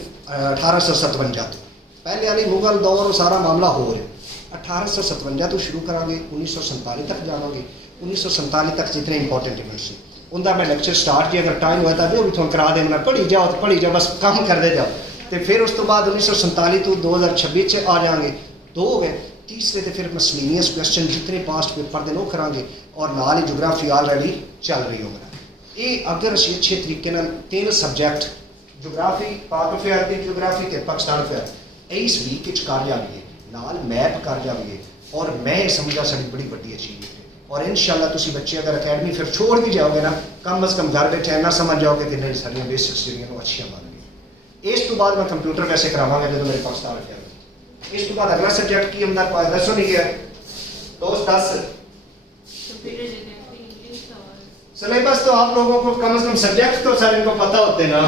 1857 तो पहले वाली मुगल दौर सारा मामला हो रहा 1857 तो शुरू करांगे 1947 तक जावांगे। 1947 तक जितने इंपॉर्टेंट इवेंट्स उनका मैं लेक्चर स्टार्ट किया, अगर टाइम होता भी थोड़ा करा देना, पढ़ी जाओ बस काम करते जाओ। तो फिर उस तो बाद 1947 तो 2026 आ जाएंगे, 2 हो गए। तीसरे तो फिर मसलिनियस क्वेश्चन जितने पास्ट पेपर के वो करांगे और नाल ही जोग्राफी ऑलरेडी चल रही होगा। ये अगर असीं अच्छे तरीके नाल 3 सब्जैक्ट जोग्राफी पाक अफेयर की जोग्राफी ते पाकिस्तान अफेयर इस वीक कर जाइए नाल मैप कर जाइए और मैं समझा साड़ी बड़ी बड़ी अचीवमेंट है। और इंशाल्लाह तुसीं बच्चे अगर अकैडमी फिर छोड़ भी जाओगे ना कम अज़ कम घर बैठे ना समझ जाओगे कि नहीं साड़ियाँ बेसिक्स जो अच्छी बन गई। इस तो बाद मैं कंप्यूटर वैसे करावांगा जो मेरे पाकिस्तान अफेयर इस तो बाद अगला सब्जेक्ट की हमदा पाया दसो नहीं गया दोस्त 10 सिलेबस तो आप लोगों को कम से कम सब्जेक्ट तो सर इनको पता होते ना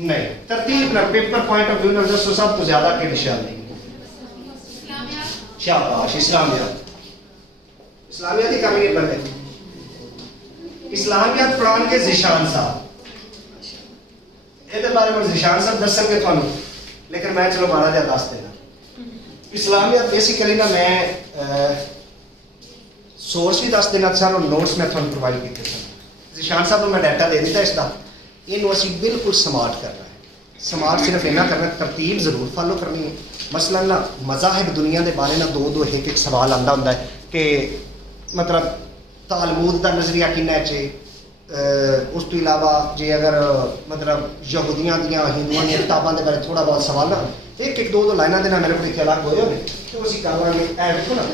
नहीं तरतीब ना पेपर पॉइंट ऑफ व्यू ना दोस्तों सब तो ज्यादा के निशान नहीं शाबाश इस्लामियात ही करेंगे पहले इस्लामियात कुरान के जिशान साहब ये बारे में जिशान साहब दसेंगे थानू लेकिन मैं चलो माड़ा जा दस देना। इस्लामियत बेसिकली ना मैं सोर्स भी दस देना सर और नोट्स मैं थोड़ा प्रोवाइड किए सन। जिशान साहब को मैं डाटा दे दिता इसका इनू असी बिल्कुल स्मार्ट करना है। स्मार्ट सिर्फ इन्ना करना तरतीब जरूर फॉलो करनी है। मसलन ना मज़ाहिब दुनिया के बारे ना 2-2 1-1 सवाल आंदा हुंदा है कि मतलब तालमूद का नज़रिया किन्ना चे उस तो इलावा जे अगर मतलब यहूदियां दियां हिंदुओं दी किताबां दे बारे थोड़ा बहुत सवाल ना 1-2 लाइनां दे नाल मेरे को इत्थे अलग होए होने तो असीं करांगे ऐ देखो ना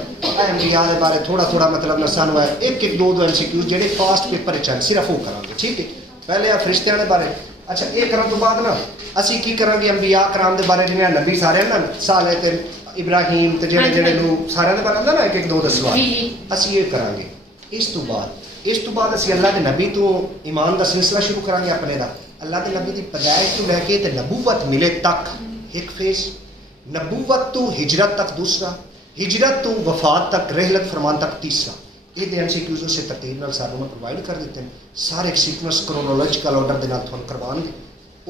एमबीआ दे बारे थोड़ा मतलब ना सानू 1-2 एमसीक्यू जेहड़े फास्ट पेपर च सिर्फ वो करांगे, ठीक है। पहले आ फरिश्तियां दे बारे अच्छा ये करन तो बाद ना असीं की करांगे अम्बिया कराम दे बारे जिन्हें नबी सारे ना साले ते इब्राहिम ते जेहड़े लोग सारे दे बारे ना 1-2 सवाल असीं ये करांगे। इस तो बाद असीं अल्लाह के नबी तो ईमान का सिलसिला शुरू करांगे अपने दा। अल्लाह के नबी की पैदाइश तो लैके ते नबूवत मिले तक एक फेज, नबूवत तो हिजरत तक दूसरा, हिजरत तो वफात तक रहलत फरमान तक तीसरा। ये एमसीक्यूज़ से तरतीब नाल सारों में प्रोवाइड कर देते हैं सारे एक सीक्वेंस क्रोनोलॉजिकल ऑर्डर के नाल तुहानूं करवाएंगे।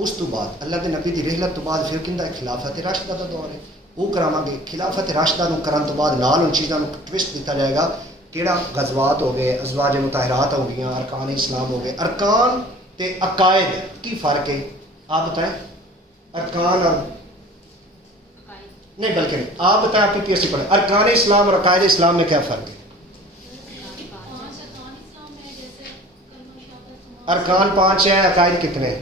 उस तो बाद अल्लाह के नबी की रहलत तो बाद फिर किंदा खिलाफत राशिदा का दौर है वो करावांगे। खिलाफत राशिदा नूं करन तो बाद नाल उन चीज़ों को ट्विस्ट दिता जाएगा केड़ा गज़वात हो गए, अज़वाज मुताहरात हो गई, अरकान इस्लाम हो गए। अरकान ते अकायद की फ़र्क है आप बताएं? अरकान और नहीं बल्कि आप बताएं आपकी पीएससी पढ़े अरकान इस्लाम और अकायद इस्लाम में क्या फ़र्क है? अरकान 5 है, अकायद कितने हैं?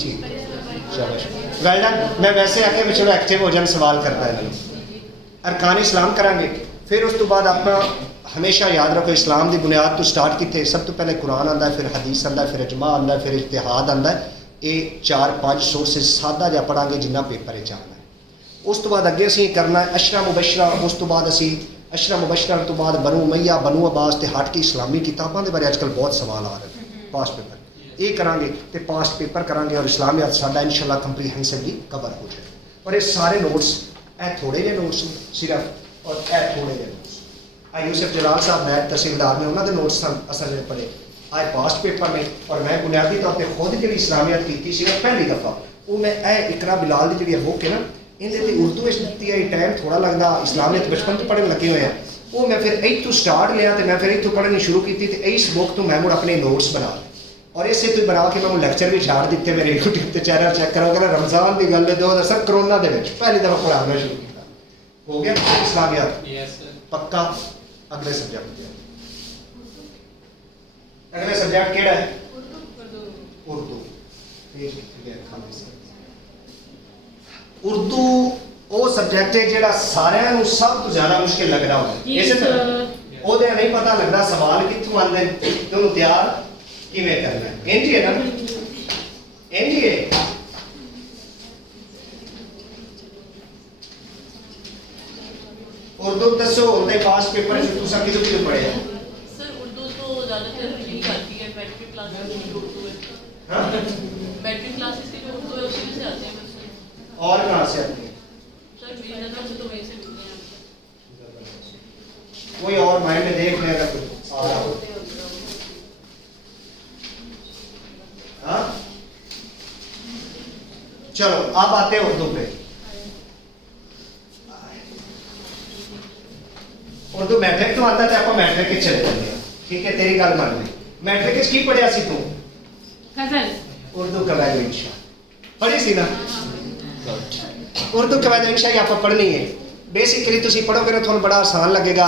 ठीक शाबाश वेल डन। मैं वैसे आके मैं चलो एक्टिव हो जाए सवाल करता है अरकान इस्लाम करांगे। फिर उस तो बाद अपना हमेशा याद रखो इस्लाम की बुनियाद तो स्टार्ट किते सब तो पहले कुरान आंदा है, फिर हदीस आंदा है, फिर इजमा आंदा है, फिर इज्तिहाद आंदा है, ये 4-5 सोर्सेज सादा जिहा पढ़ांगे जिन्ना पेपर च आना है। उस तो बाद अगे असीं करना है अशरा मुबशरा, उस तो बाद असीं अशरा मुबशरा तो बाद बनु उमैया, बनु अब्बास ते हट के इस्लामी किताबां दे बारे अजकल बहुत सवाल आ रहे हैं। पास्ट पेपर ये करांगे ते पास्ट पेपर करांगे और इस्लामियात साडा इंशाअल्लाह कंप्रीहेंसिवली कवर हो जाए। और ये सारे नोट्स ए थोड़े जे नोट्स सिर्फ और ए थोड़े जे नोट्स आ यूसुफ जलाल साहब नायब तहसीलदार ने उन्होंने नोट्स असल में पढ़े आए पास्ट पेपर में। और मैं बुनियादी तौर पर खुद जी इस्लामियात की सिर्फ पहली दफ़ा वो मैं इकरा बिलाल की जी बुक है ना इन्हें उर्दू दी आई टाइम थोड़ा लगता इस्लामियत बचपन तो पढ़ने लगे हुए हैं वो मैं फिर इतों स्टार्ट लिया तो मैं फिर इतों पढ़नी शुरू की तो इस बुक तो मैं मुड़ अपने नोट्स बना और इसे तो बना के मैं लैक्चर भी छाड़ दिते मेरे यूट्यूब पर चैनल चेक करो कहना रमजान की गल 2010 करोना के पहली दफ़ा पढ़ाना शुरू किया हो गया इस्लामियत पक्का। अगले सब्जेक्ट केड़ा है उर्दू। उर्दू वो सब्जेक्ट है जिहड़ा सारिਆਂ ਨੂੰ सब तो ज़्यादा मुश्किल लग रहा होगा इस तरह ਉਹਦੇ नहीं पता लगता सवाल कित्थों आंदे ते ਉਹਨੂੰ ਤਿਆਰ किवें करना है। इंज ही है ना इंज ही है। उर्दू दसो होंदे पास पेपर च तुसा किदों पढ़े है सर उर्दू तो ज़्यादातर नहीं आती है मैट्रिक क्लासेस की जो उर्दू है हां मैट्रिक क्लासेस की जो उर्दू है उसी में से आते हैं बस। और कहां से आती है सर मेरी नज़र से तो वहीं से मिलते हैं। कोई और माइंड में देख ले अगर कुछ आ रहा हो। हाँ चलो अब आते हैं उर्दू पे। उर्दू मैट्रिक तो आता है आप मैट्रिक के चले जाते हैं ठीक है तेरी गल मान ली। मैट्रिक की पढ़िया सी तू गजल उर्दू कवायद इंशा पढ़ी सी ना उर्दू कवायद इंशा ही आप पढ़नी है बेसिकली तुम पढ़ोगे ना थोड़ा बड़ा आसान लगेगा।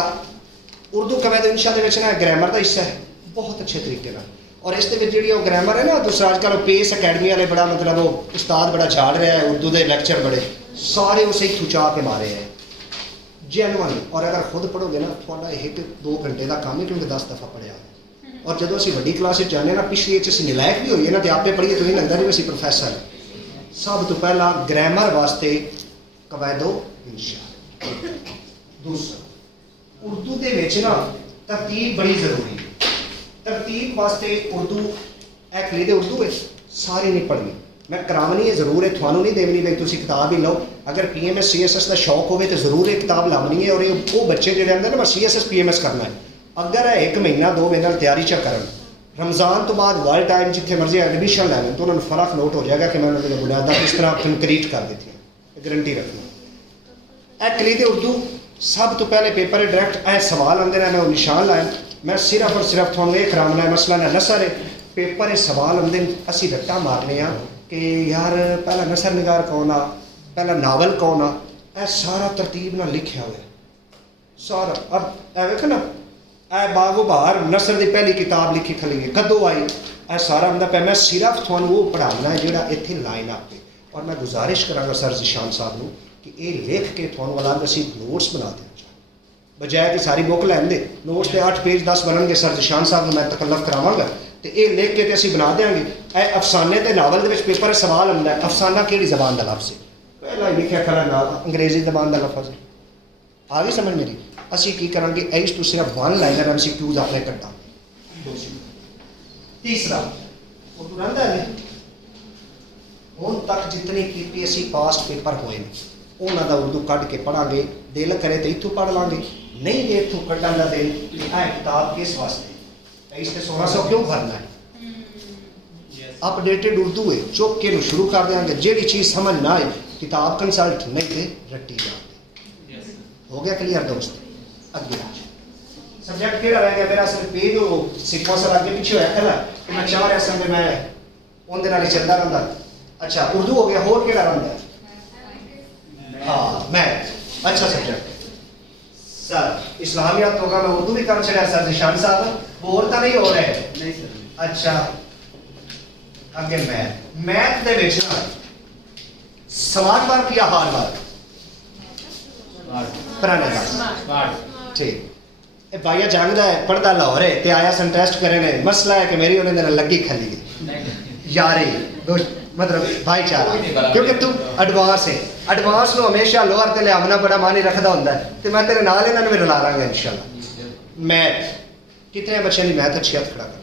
उर्दू कवायद इंशा ना ग्रामर का हिस्सा है बहुत अच्छे तरीके ना और इस जी ग्रामर है ना दूसरा अजकल पेस अकैडमी वाले बड़ा मतलब वो उस्ताद बड़ा झाड़ रहा है उर्दू के लैक्चर बड़े सारे उसे थुचा के मारे हैं जेनुअन। और अगर खुद पढ़ोगे ना थोड़ा 1-2 घंटे का काम है क्योंकि 10 दफ़ा पढ़िया और जो असी वड्डी क्लास जाने ना पिछली असी नलायक भी होइए ना तो आपे पढ़िए तो ये लगता नहीं असी प्रोफैसर। सब तो पहला ग्रामर वास्ते कवायदो इंशा। दूसरा उर्दू के ना तरतीब बड़ी जरूरी है। तरतीब वास्ते उर्दू ए कलीदे उर्दू है सारी नहीं पढ़नी मैं करावनी है जरूर है थानू नहीं देवनी भाई तुम किताब ही लो। अगर PMS CSS का शौक हो तो जरूर ये किताब लावनी है और ये वो बच्चे जो आते हैं ना CSS PMS करना है अगर 1 महीना 2 महीना तैयारी च कर रमज़ान तो बाद वर्ल्ड टाइम जिथे मर्जी एडमिशन लैन तो उन्होंने फ़र्क नोट हो जाएगा कि मैं उन्होंने बुनियादा किस तरह कंक्रीट कर दी है गारंटी रखना। ए कलीदे उर्दू सब तो पहले पेपर डायरैक्ट ए सवाल आते हैं मैं निशान लाए मैं सिर्फ और सिर्फ थोड़ा ये करावना है मसला ना नसर है पेपर सवाल आते असी रट्टा मारने कि यार पहला नसर निगार कौन आ पहला नावल कौन आ ए सारा तरतीब ना लिखा हुआ सारा। और ए वेख ना ए बागो बहार नसर की पहली किताब लिखी खली है कदों आई ए सारा आंदा पे मैं सिर्फ थानू वो पढ़ाना है जोड़ा इत्थे लाइन आपे। और मैं गुजारिश करांगा सर जिशान साहब नू कि ये लिख के थानू वाला असी नोट्स बना दें बजाय कि सारी बुक लैन दे नोट्स के 8 पेज 10 बननगे सर जिशान साहब नू मैं तकल्लफ करावांगा तो ये लिख के असी बना देंगे। ए अफसाने ते नावल दे पेपर सवाल आंदा है अफसाना किहड़ी ज़बान दा लफ्ज़ है पहला ही लिखिया खड़ा ना अंग्रेजी ज़बान दा लफ्ज़ है आ गई समझ मेरी। असी की करांगे इस तो सिर्फ 1 लाइनर MCQs अपने कट्टा। तीसरा उर्दू रंदा है हुण तक जितने PPSC पास्ट पेपर होए उन्हों का उर्दू कढ़ के पढ़ांगे दिल करे तो इतों पढ़ लांगे नहीं जे इतों कढ़न का दिल किताब किस वास्ते इससे 1600 क्यों भरना है। अपडेटेड उर्दू है चुक के शुरू कर देंगे जेड़ी चीज़ समझ ना आए किताब कंसल्ट नहीं तो रट्टी जाते हो गया क्लियर दोस्त। अगे सब्जेक्ट केड़ा रह गया मेरा सिर्फ पेज वो सिक्कों से आगे पीछे होया खला कि मैं चाह रहा था मैं उनके नाल चलता रहता। अच्छा उर्दू हो गया होर केड़ा रहा हाँ मैथ अच्छा सब्जेक्ट सर इस्लामियात होगा मैं उर्दू भी कर छड़ा सर निशान साहब और तो नहीं हो रहे नहीं सर। अच्छा अगे मैथ दे विच ना स्मार्ट वर्क या हार्ड वर्क पुराने वर्क ठीक ए भाईया जानदा है पढ़दा लाहौर है ते आया सन टेस्ट करे ने मसला है कि मेरी उन्हें दिन लगी खली यारी दोस्त मतलब भाईचारा कोई नहीं गला क्योंकि तू एडवांस है एडवांस ਨੂੰ ਹਮੇਸ਼ਾ ਲੋਅਰ ਤੇ ਲਿਆਉਣਾ ਬੜਾ ਮਾਨੀ ਰੱਖਦਾ ਹੁੰਦਾ ਹੈ ਤੇ ਮੈਂ ਤੇਰੇ ਨਾਲ ਇਹਨਾਂ ਨੂੰ ਵੀ ਰਲਾ ਲਾਂਗਾ ਇਨਸ਼ਾਅੱਲਾ मैथ कितने बच्चे ने मैथ अच्छी हाथ खड़ा कर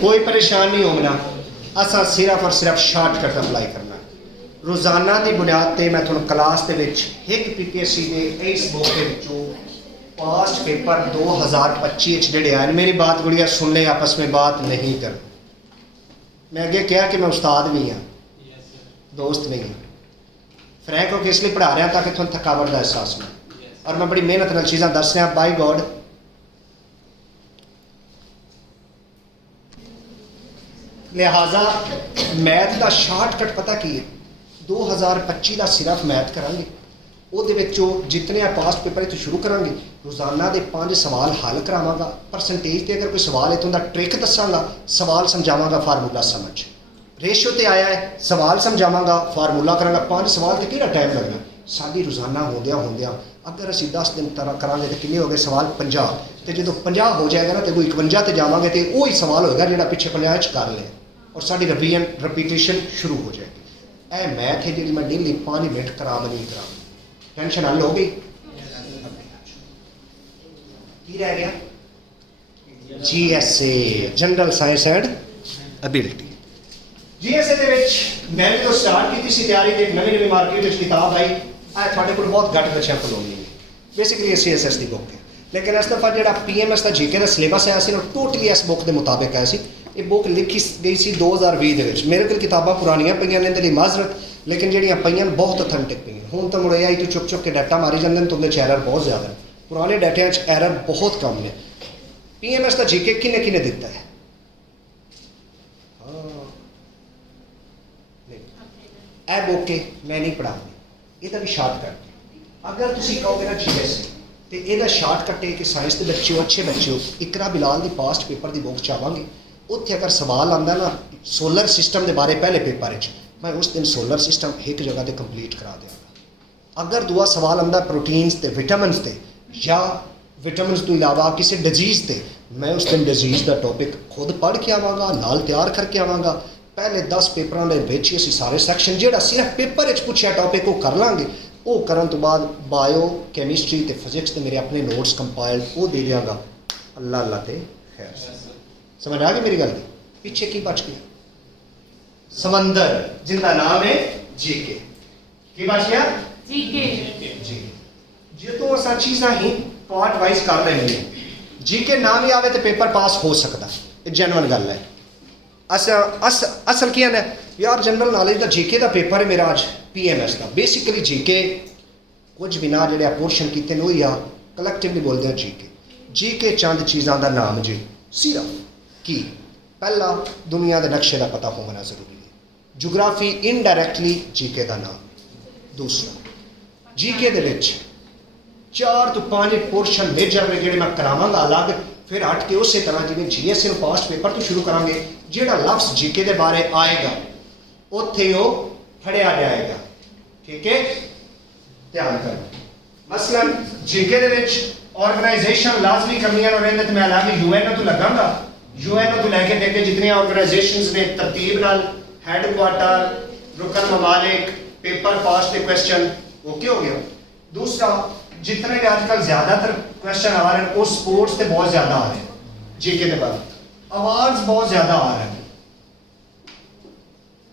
कोई परेशान नहीं होना असा सिर्फ और सिर्फ शॉर्टकट अप्लाई करना रोजाना की बुनियाद पर मैं थोड़ा क्लास के एक PPSC के इस बुक के पास्ट पेपर 2025 जोड़े आए मेरी बात गुड़िया सुन ले आपस में बात नहीं कर मैं अगे कहा कि मैं उस्ताद भी हाँ दोस्त नहीं हाँ फ्रैंक होकर इसलिए पढ़ा रहा ताकि थोड़ा थकावट का एहसास ना और मैं बड़ी मेहनत नाल चीज़ां दस रहा बाय गॉड लिहाजा मैथ का शॉर्टकट पता की है 2025 का सिर्फ मैथ करांगे ਉਹਦੇ ਵਿੱਚੋਂ ਜਿतने ਆ ਪਾਸਟ ਪੇਪਰ ਇੱਥੋਂ ਸ਼ੁਰੂ ਕਰਾਂਗੇ ਰੋਜ਼ਾਨਾ ਦੇ 5 ਸਵਾਲ ਹੱਲ ਕਰਾਵਾਂਗਾ ਪਰਸੈਂਟੇਜ ਤੇ ਅਗਰ ਕੋਈ ਸਵਾਲ ਇਥੋਂ ਦਾ ਟ੍ਰਿਕ ਦੱਸਾਂਗਾ ਸਵਾਲ ਸਮਝਾਵਾਂਗਾ ਫਾਰਮੂਲਾ ਸਮਝ ਰੇਸ਼ੋ ਤੇ ਆਇਆ ਹੈ ਸਵਾਲ ਸਮਝਾਵਾਂਗਾ ਫਾਰਮੂਲਾ ਕਰਾਂਗਾ 5 ਸਵਾਲ ਤੇ ਕਿਹੜਾ ਟਾਈਮ ਲੱਗਣਾ ਸਾਡੀ ਰੋਜ਼ਾਨਾ ਹੁੰਦਿਆਂ अगर असी 10 दिन तरह करांगे तो कितने हो गए सवाल 50 तो जो 50 हो जाएगा ना तो कोई 51 ते जावांगे तो वही सवाल होएगा जो पिछे 50 कर लिया और साड़ी रिपीटेशन शुरू हो जाएगी ए मैथ है जी मैं डेली 5 मिनट करावनी टेंशन हल हो गई की रह गया GSA general science and ability GSA दे विच मैंने तो स्टार्ट की सी तैयारी ते नवी मार्केट विच किताब आई थोड़े को बहुत घट बच्चों को लोनी है बेसिकली CSS की बुक है लेकिन इस दफ़ा जो PMS का GK का सिलेबस आया ना टोटली इस बुक के मुताबिक आया ये बुक लिखी गई सी 2020 मेरे को किताबां पुरानियां पईयां ने इहदे लई माजरत लेकिन ਜਿਹੜੀਆਂ ਪਈਆਂ बहुत ऑथेंटिक पईयां ਹੁਣ ਤਾਂ ਮੁੜ AI तो चुप के डाटा मारी जाते हैं तो उनके एरर बहुत ज़्यादा है पुराने डाटियां एरर बहुत कम ने PMS का GK किने किने दिता है ए बुक के मैं नहीं पढ़ाऊंगी ਇਹਦਾ ਵੀ ਸ਼ਾਰਟਕਟ ਅਗਰ ਤੁਸੀਂ ਕਹੋਗੇ ਨਾ GSA ਤੇ ਇਹਦਾ ਸ਼ਾਰਟਕਟ ਹੈ ਕਿ ਸਾਇੰਸ ਦੇ ਬੱਚਿਓ ਅੱਛੇ ਬੱਚਿਓ ਇਕਰਾ ਬਿਲਾਲ ਦੀ ਪਾਸਟ ਪੇਪਰ ਦੀ ਬੁੱਕ ਚਾਹਾਂਗੇ ਉੱਥੇ ਅਗਰ ਸਵਾਲ ਆਂਦਾ ਨਾ ਸੋਲਰ ਸਿਸਟਮ ਦੇ ਬਾਰੇ ਪਹਿਲੇ ਪੇਪਰ ਵਿੱਚ ਮੈਂ ਉਸ ਦਿਨ ਸੋਲਰ ਸਿਸਟਮ ਇੱਕ ਜਗ੍ਹਾ ਤੇ ਕੰਪਲੀਟ ਕਰਾ ਦਿਆਂਗਾ ਅਗਰ ਦੂਆ ਸਵਾਲ ਆਂਦਾ ਪ੍ਰੋਟੀਨਸ ਤੇ ਵਿਟਾਮਿਨਸ ਤੇ ਜਾਂ ਵਿਟਾਮਿਨਸ ਤੋਂ ਇਲਾਵਾ ਕਿਸੇ ਡਿਜ਼ੀਜ਼ ਤੇ ਮੈਂ ਉਸ ਦਿਨ ਡਿਜ਼ੀਜ਼ ਦਾ ਟੌਪਿਕ ਖੁਦ ਪੜ੍ਹ ਕੇ ਆਵਾਂਗਾ ਨਾਲ ਤਿਆਰ ਕਰਕੇ ਆਵਾਂਗਾ पहले 10 पेपरों के विच ही सारे सैक्शन जो सिर्फ पेपर पूछा टॉपिक वो कर लाँगे वो करन तो बाद बायो कैमिस्ट्री ते फिजिक्स ते मेरे अपने नोट्स कंपाइल्ड वो दे देंगा अल्लाह अल्लाह ते खैर समझ आ गई मेरी गल पीछे की बच गया समंदर जिनका नाम है GK की बच गया जी जो तो असा चीज़ा ही पार्ट वाइज कर लेंगे GK नाम ही आवे तो पेपर पास हो सकता है जेन्युइन गल है असल क्या है यार जनरल नॉलेज का GK का पेपर है मेरा आज PMS का बेसिकली GK कुछ भी ना जो पोर्शन किए वो या कलैक्टिवली बोलते हैं GK चंद चीज़ों का नाम जी सिर्फ की पहला दुनिया के नक्शे का पता होना जरूरी है जोग्राफी इनडायरैक्टली GK का नाम दूसरा GK दे विच 4 तो 5 पोर्शन मेजर जो मैं करावांगा अलग फिर हट के उस तरह जिवें GSA पास्ट पेपर तो शुरू करांगे जिहड़ा लफ्ज़ GK के बारे आएगा उत्थे वो फड़िया जाएगा ठीक है ध्यान करो मसलन GK दे विच ऑर्गेनाइजेशन लाजमी करनी और इहदे ते मैं अलग UN तो लगांगा UN तो लैके देखे जितनी ऑर्गेनाइजेशंस ने तरतीब नाल हेडक्वार्टर रुकन ममालिक पेपर पास्ट के क्वेश्चन ओके हो गया दूसरा जितने भी आजकल ज़्यादातर क्वेश्चन आ रहे हैं वो स्पोर्ट्स से बहुत ज़्यादा आ रहे हैं GK के बाद अवार्ड्स बहुत ज़्यादा आ रहे हैं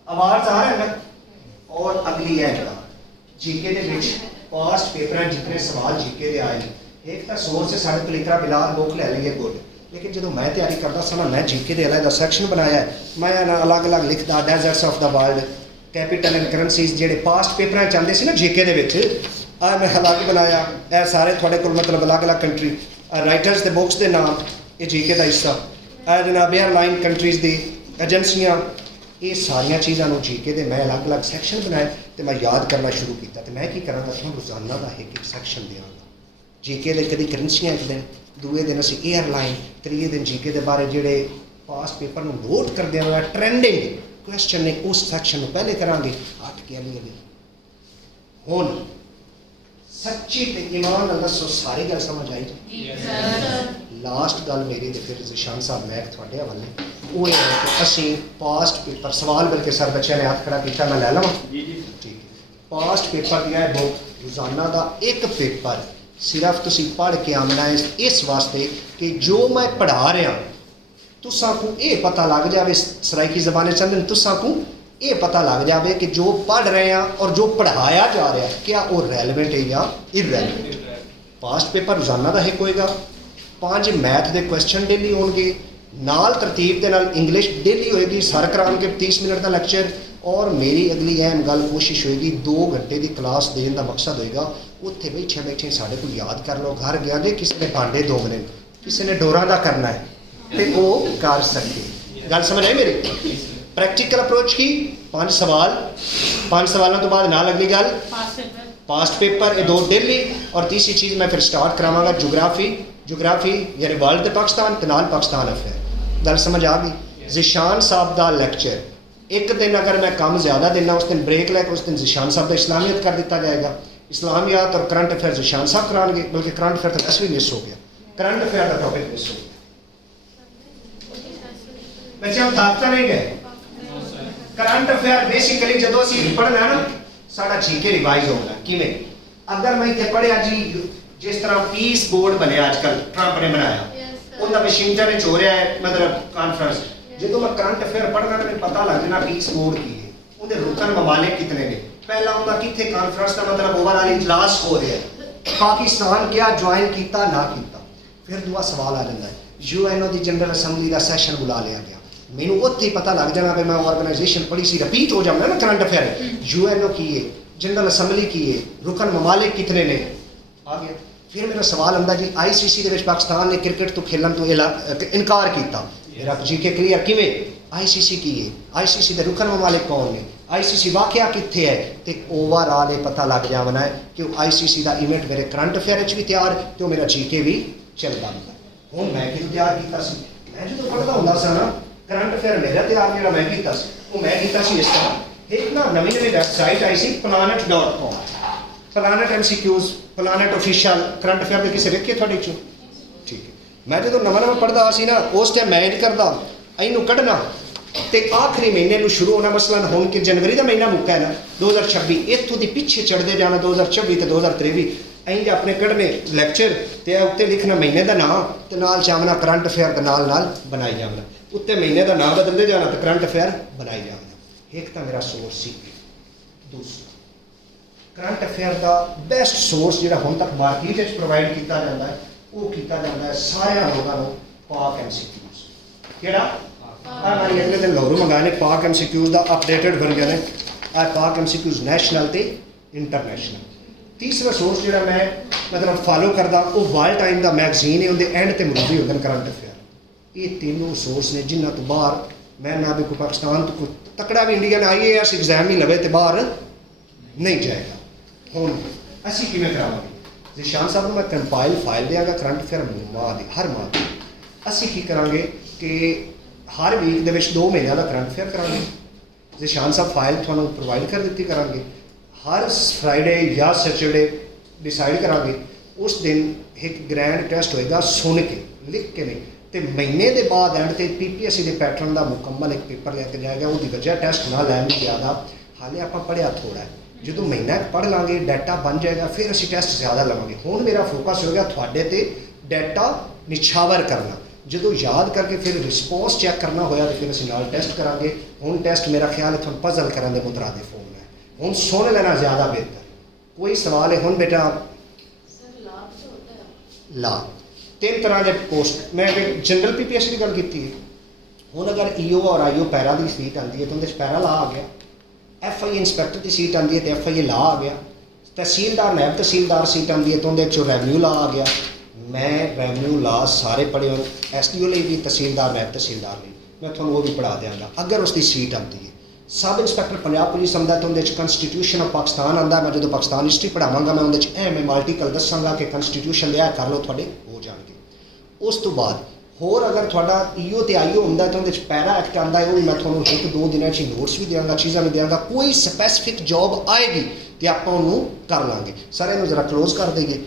अवार्ड्स आ रहे हैं ना और अगली है GK के विच पास्ट पेपर जितने सवाल GK के आए एक तो सोर्स है साढ़े लिखा बिलाल बुक ले लेंगे गुड लेकिन जो मैं तैयारी करता सा मैं GK के अलग सेक्शन बनाया है मैं अलग अलग लिखता deserts of the world capital and currencies जेडे पास्ट पेपर चाहते सी ना GK के विच आ मैं अलग बनाया ए सारे थोड़े को मतलब अलग अलग कंट्री राइटर्स के बुक्स के नाम ये GK का हिस्सा ए जनाब एयरलाइन कंट्रीज की एजेंसियां ये सारिया चीज़ों GK के मैं अलग अलग सैक्शन बनाए तो मैं याद करना शुरू किया तो मैं की करांगा तुहानूं रोज़ाना का एक सैक्शन देवांगा GK के कभी करंसियां एक दिन दूए दिन असीं एयरलाइन त्रीए दिन GK के बारे जोड़े पास पेपर में नोट कर देना ट्रेंडिंग क्वेश्चन ने उस सैक्शन में पहले करांगे हट के अली हुण सच्ची ते ईमान अल्लाह सो सारी गल समझ आई ਲਾਸਟ ਗੱਲ ਮੇਰੀ ਤੇ ਫਿਰ ਜ਼ਿਸ਼ਾਨ ਸਾਹਿਬ ਮੈਂ ਤੁਹਾਡੇ ਹਵਾਲੇ ਉਹ ਇਹ ਹੈ ਕਿ ਅਸੀਂ ਪਾਸਟ ਪੇਪਰ ਸਵਾਲ ਬਲਕਿ ਸਰ ਬੱਚਿਆਂ ਨੇ ਹੱਥ ਖੜਾ ਕੀਤਾ ਮੈਂ ਲੈ ਲਵਾਂ जी जी ਠੀਕ ਹੈ ਪਾਸਟ ਪੇਪਰ ਦੀ ਹੈ ਬੁੱਕ ਰੋਜ਼ਾਨਾ ਦਾ ਇੱਕ ਪੇਪਰ ਸਿਰਫ ਤੁਸੀਂ ਪੜ੍ਹ ਕੇ ਆਉਣਾ ਹੈ ਇਸ ਵਾਸਤੇ ਕਿ ਜੋ ਮੈਂ ਪੜ੍ਹਾ ਰਿਹਾ ਤੁਸਾਂ ਨੂੰ ਇਹ ਪਤਾ ਲੱਗ ਜਾਵੇ ਸਰਾਇਕੀ ਜ਼ਬਾਨੇ ਚੰਦਨ ਤੁਸਾਂ ਨੂੰ ਇਹ ਪਤਾ ਲੱਗ ਜਾਵੇ ਕਿ ਜੋ ਪੜ੍ਹ ਰਹੇ ਆ ਔਰ ਜੋ ਪੜ੍ਹਾਇਆ ਜਾ ਰਿਹਾ क्या ਉਹ ਰੈਲੇਵੈਂਟ ਹੈ ਜਾਂ ਇਰਰੈਲੇਵੈਂਟ ਪਾਸਟ ਪੇਪਰ ਰੋਜ਼ਾਨਾ ਦਾ ਇੱਕ ਹੋਏਗਾ 5 ਮੈਥ ਦੇ ਕੁਐਸਚਨ ਡੇਲੀ ਹੋਣਗੇ ਨਾਲ ਤਰਤੀਬ ਦੇ ਨਾਲ ਇੰਗਲਿਸ਼ ਡੇਲੀ ਹੋਏਗੀ ਸਰ ਕਰਾਉਣਗੇ 30 ਮਿੰਟ ਦਾ ਲੈਕਚਰ ਔਰ ਮੇਰੀ ਅਗਲੀ ਅਹਿਮ ਗੱਲ ਕੋਸ਼ਿਸ਼ ਹੋਏਗੀ 2 ਘੰਟੇ ਦੀ ਕਲਾਸ ਦੇਣ ਦਾ ਮਕਸਦ ਹੋਏਗਾ ਉੱਥੇ ਬੈਠੇ ਬੈਠੇ ਸਾਡੇ ਕੋਲ ਯਾਦ ਕਰ ਲਓ ਘਰ ਗਿਆ ਜੇ ਕਿਸੇ ਨੇ ਭਾਂਡੇ ਦੋਗਣੇ ਕਿਸੇ ਨੇ ਡੋਰਾਂ ਦਾ ਕਰਨਾ ਹੈ ਤੇ ਉਹ ਕਰ ਸਕੇ ਗੱਲ ਸਮਝ ਆਈ ਮੇਰੀ ਪ੍ਰੈਕਟੀਕਲ ਅਪਰੋਚ ਕੀ 5 ਸਵਾਲਾਂ ਤੋਂ ਬਾਅਦ ਨਾਲ ਅਗਲੀ ਗੱਲ पास पेपर पास्ट पेपर ये 2 डेली और तीसरी चीज़ मैं फिर स्टार्ट करावांगा जोग्राफी यानी वर्ल्ड ते पाकिस्तान ते नाल पाकिस्तान अफेयर गल समझ आ गई ज़िशान साहब दा लेक्चर एक दिन अगर मैं काम ज़्यादा देना उस दिन ब्रेक लैके उस दिन ज़िशान साहब का इस्लामियत कर दिता जाएगा इस्लामियात और करंट अफेयर ज़िशान साहब कराएंगे बल्कि करंट अफेयर तो वैसे भी मिस हो गया करंट अफेयर का टॉपिक मिस हो गया बच्चे हम दाखता नहीं गए करंट अफेयर बेसिकली जो असीं पढ़ना है ना साड़ा जीके रिवाइज होगा किमें अगर मैं इतने पढ़िया जी जिस तरह पीस बोर्ड बने आजकल ट्रंप ने बनाया उनका वाशिंगटन में हो रहा है मतलब कॉन्फ्रेंस जो मैं करंट अफेयर पढ़ना मैं पता लग जाना पीस बोर्ड की है उनके रुकन ममालिक कितने ने पहला उनका कितने कॉन्फ्रेंस का मतलब ओवरऑल इजलास हो रहा है पाकिस्तान क्या ज्वाइन किया ना किया फिर दूसरा सवाल आ जाता है यूएनओ की जनरल असैंबली का सैशन बुला लिया गया मैनू उत्थे ही पता लग जाना भी मैं ऑर्गेनाइजेशन पढ़ी सी रिपीट हो जाऊंगा ना करंट अफेयर यूएनओ की है जनरल असैंबली की है रुकन ममालिक कितने ने आ गया फिर मेरा सवाल आंदा जी आईसीसी दे विच पाकिस्तान ने क्रिकेट तो खेलन तो इनकार किया मेरा जीके क्लियर किवें आईसीसी की है आईसीसी दे रुकन ममालिक कौन ने आईसीसी वाकया कित्थे है ते ओवरऑल ये पता लग जावना है कि आईसीसी दा इवेंट मेरे करंट अफेयर च भी तैयार ते मेरा जीके भी चलदा हुण मैं कि तैयार कीता सी मैं जो पढ़दा हुंदा सा ना करंट अफेयर मेरा तैयार जो मैं किया वो मैं किया इस तरह एक ना नवी वैबसाइट आई सी planet.com planet MCQs planet official current affair के किसी वेखे थोड़े चो ठीक है मैं जो नवा पढ़ता सी ना उस टाइम मैं करता इनू कढ़ना तो आखिरी महीने में शुरू होना मसलन हुण कि जनवरी का महीना मुक्का है ना 2026 इतों की पिछे चढ़ते जाना 2026 तो 2023 इंज अपने कढ़ने लैक्चर तो उत्ते लिखना महीने का नाम तो नाल चावना करंट अफेयर के नाल बनाई जाना उत्ते महीने का नाम बदलते जाना तो करंट अफेयर बनाई जाना एक तो मेरा सोर्स सी दूसरा करंट अफेयर का बेस्ट सोर्स जो हुण तक मार्केट प्रोवाइड किया जाता है वो किया जाता है सारे लोगों को पाक MCQs केड़ा हमारी अगले दिन लाहौरों मंगाने पाक MCQs का अपडेटेड वर्जन है पाक MCQs नैशनल ते इंटरनेशनल तीसरा सोर्स जो मैं मतलब फॉलो करता वो वर्ल्ड टाइम का मैगजीन है उनके एंड ते मुद्दे होते हैं करंट अफेयर ये तीनों सोर्स ने जिन्होंने तो बाहर मैं ना भी कोई पाकिस्तान तो कोई तकड़ा भी इंडियन IAS एग्जाम ही लवे तो बाहर नहीं जाएगा हुण असी किवें करावांगे ज़िशान साहब को मैं कंपाइल फाइल देंगा करंट अफेयर हर माह दी असी की करांगे कि हर वीक दे विच 2 महीनों का करंट अफेयर करांगे ज़िशान साहब फाइल तुहानूं प्रोवाइड कर दी करांगे हर फ्राइडे या सैटरडे डिसाइड करांगे उस दिन एक ग्रैंड टेस्ट होएगा सुन के लिख के नहीं तो महीने के बाद एंड से PPSC के पैटर्न का मुकम्मल एक पेपर लेके जाएगा वो वजह टेस्ट ना लैन ज़्यादा हाले आप पढ़िया थोड़ा है जो महीना पढ़ लाँगे डाटा बन जाएगा फिर असी टेस्ट ज़्यादा लवेंगे हुण मेरा फोकस होगा थोड़े ते डाटा निछावर करना जो याद करके फिर रिस्पॉन्स चैक करना होया तो फिर असी नाल टेस्ट करांगे हुण टेस्ट मेरा ख्याल है तुहानूं पजल करन दे मुतरादिफ होना है हुण सुन लेना ज़्यादा बेहतर कोई सवाल है हुण बेटा सर लाभ जो होता है ला 3 तरह के पोस्ट मैं जनरल PPSC की गल की हुण अगर EO और IO पैरा की सीट आती है तो उन्हें पैरा ला आ गया FI इंस्पैक्टर की सीट आती है तो FI ला आ गया तहसीलदार नैब तहसीलदार सीट आती है तो उन्हें रेवन्यू ला आ गया मैं रेवन्यू ला सारे पढ़े हो SDO लिए भी तहसीलदार नैब तहसीलदार लिए मैं थोड़ा वो भी पढ़ा देंगा अगर उसकी सीट आती है सब इंस्पैक्टर पंजाब पुलिस आंदा तो उन्हें कॉन्स्टिट्यूशन ऑफ पाकिस्तान आंदा मैं जो पाकिस्तान हिस्ट्री पढ़ावांगा मैं उन्हें एम आर्टिकल दसांगा कि कॉन्स्टिट्यूशन लिया कर लो थोड़े हो जाएंगे उस तो बाद होर अगर थोड़ा EO तो IO होंदा तो उन्हें पैरा एक्ट आंदा है वो मैं थोड़ा 1-2 दिन नोट्स भी देंगा चीज़ा भी देंगा कोई स्पैसिफिक जॉब आएगी तो आप कर लाँगे सारे जरा क्लोज कर देंगे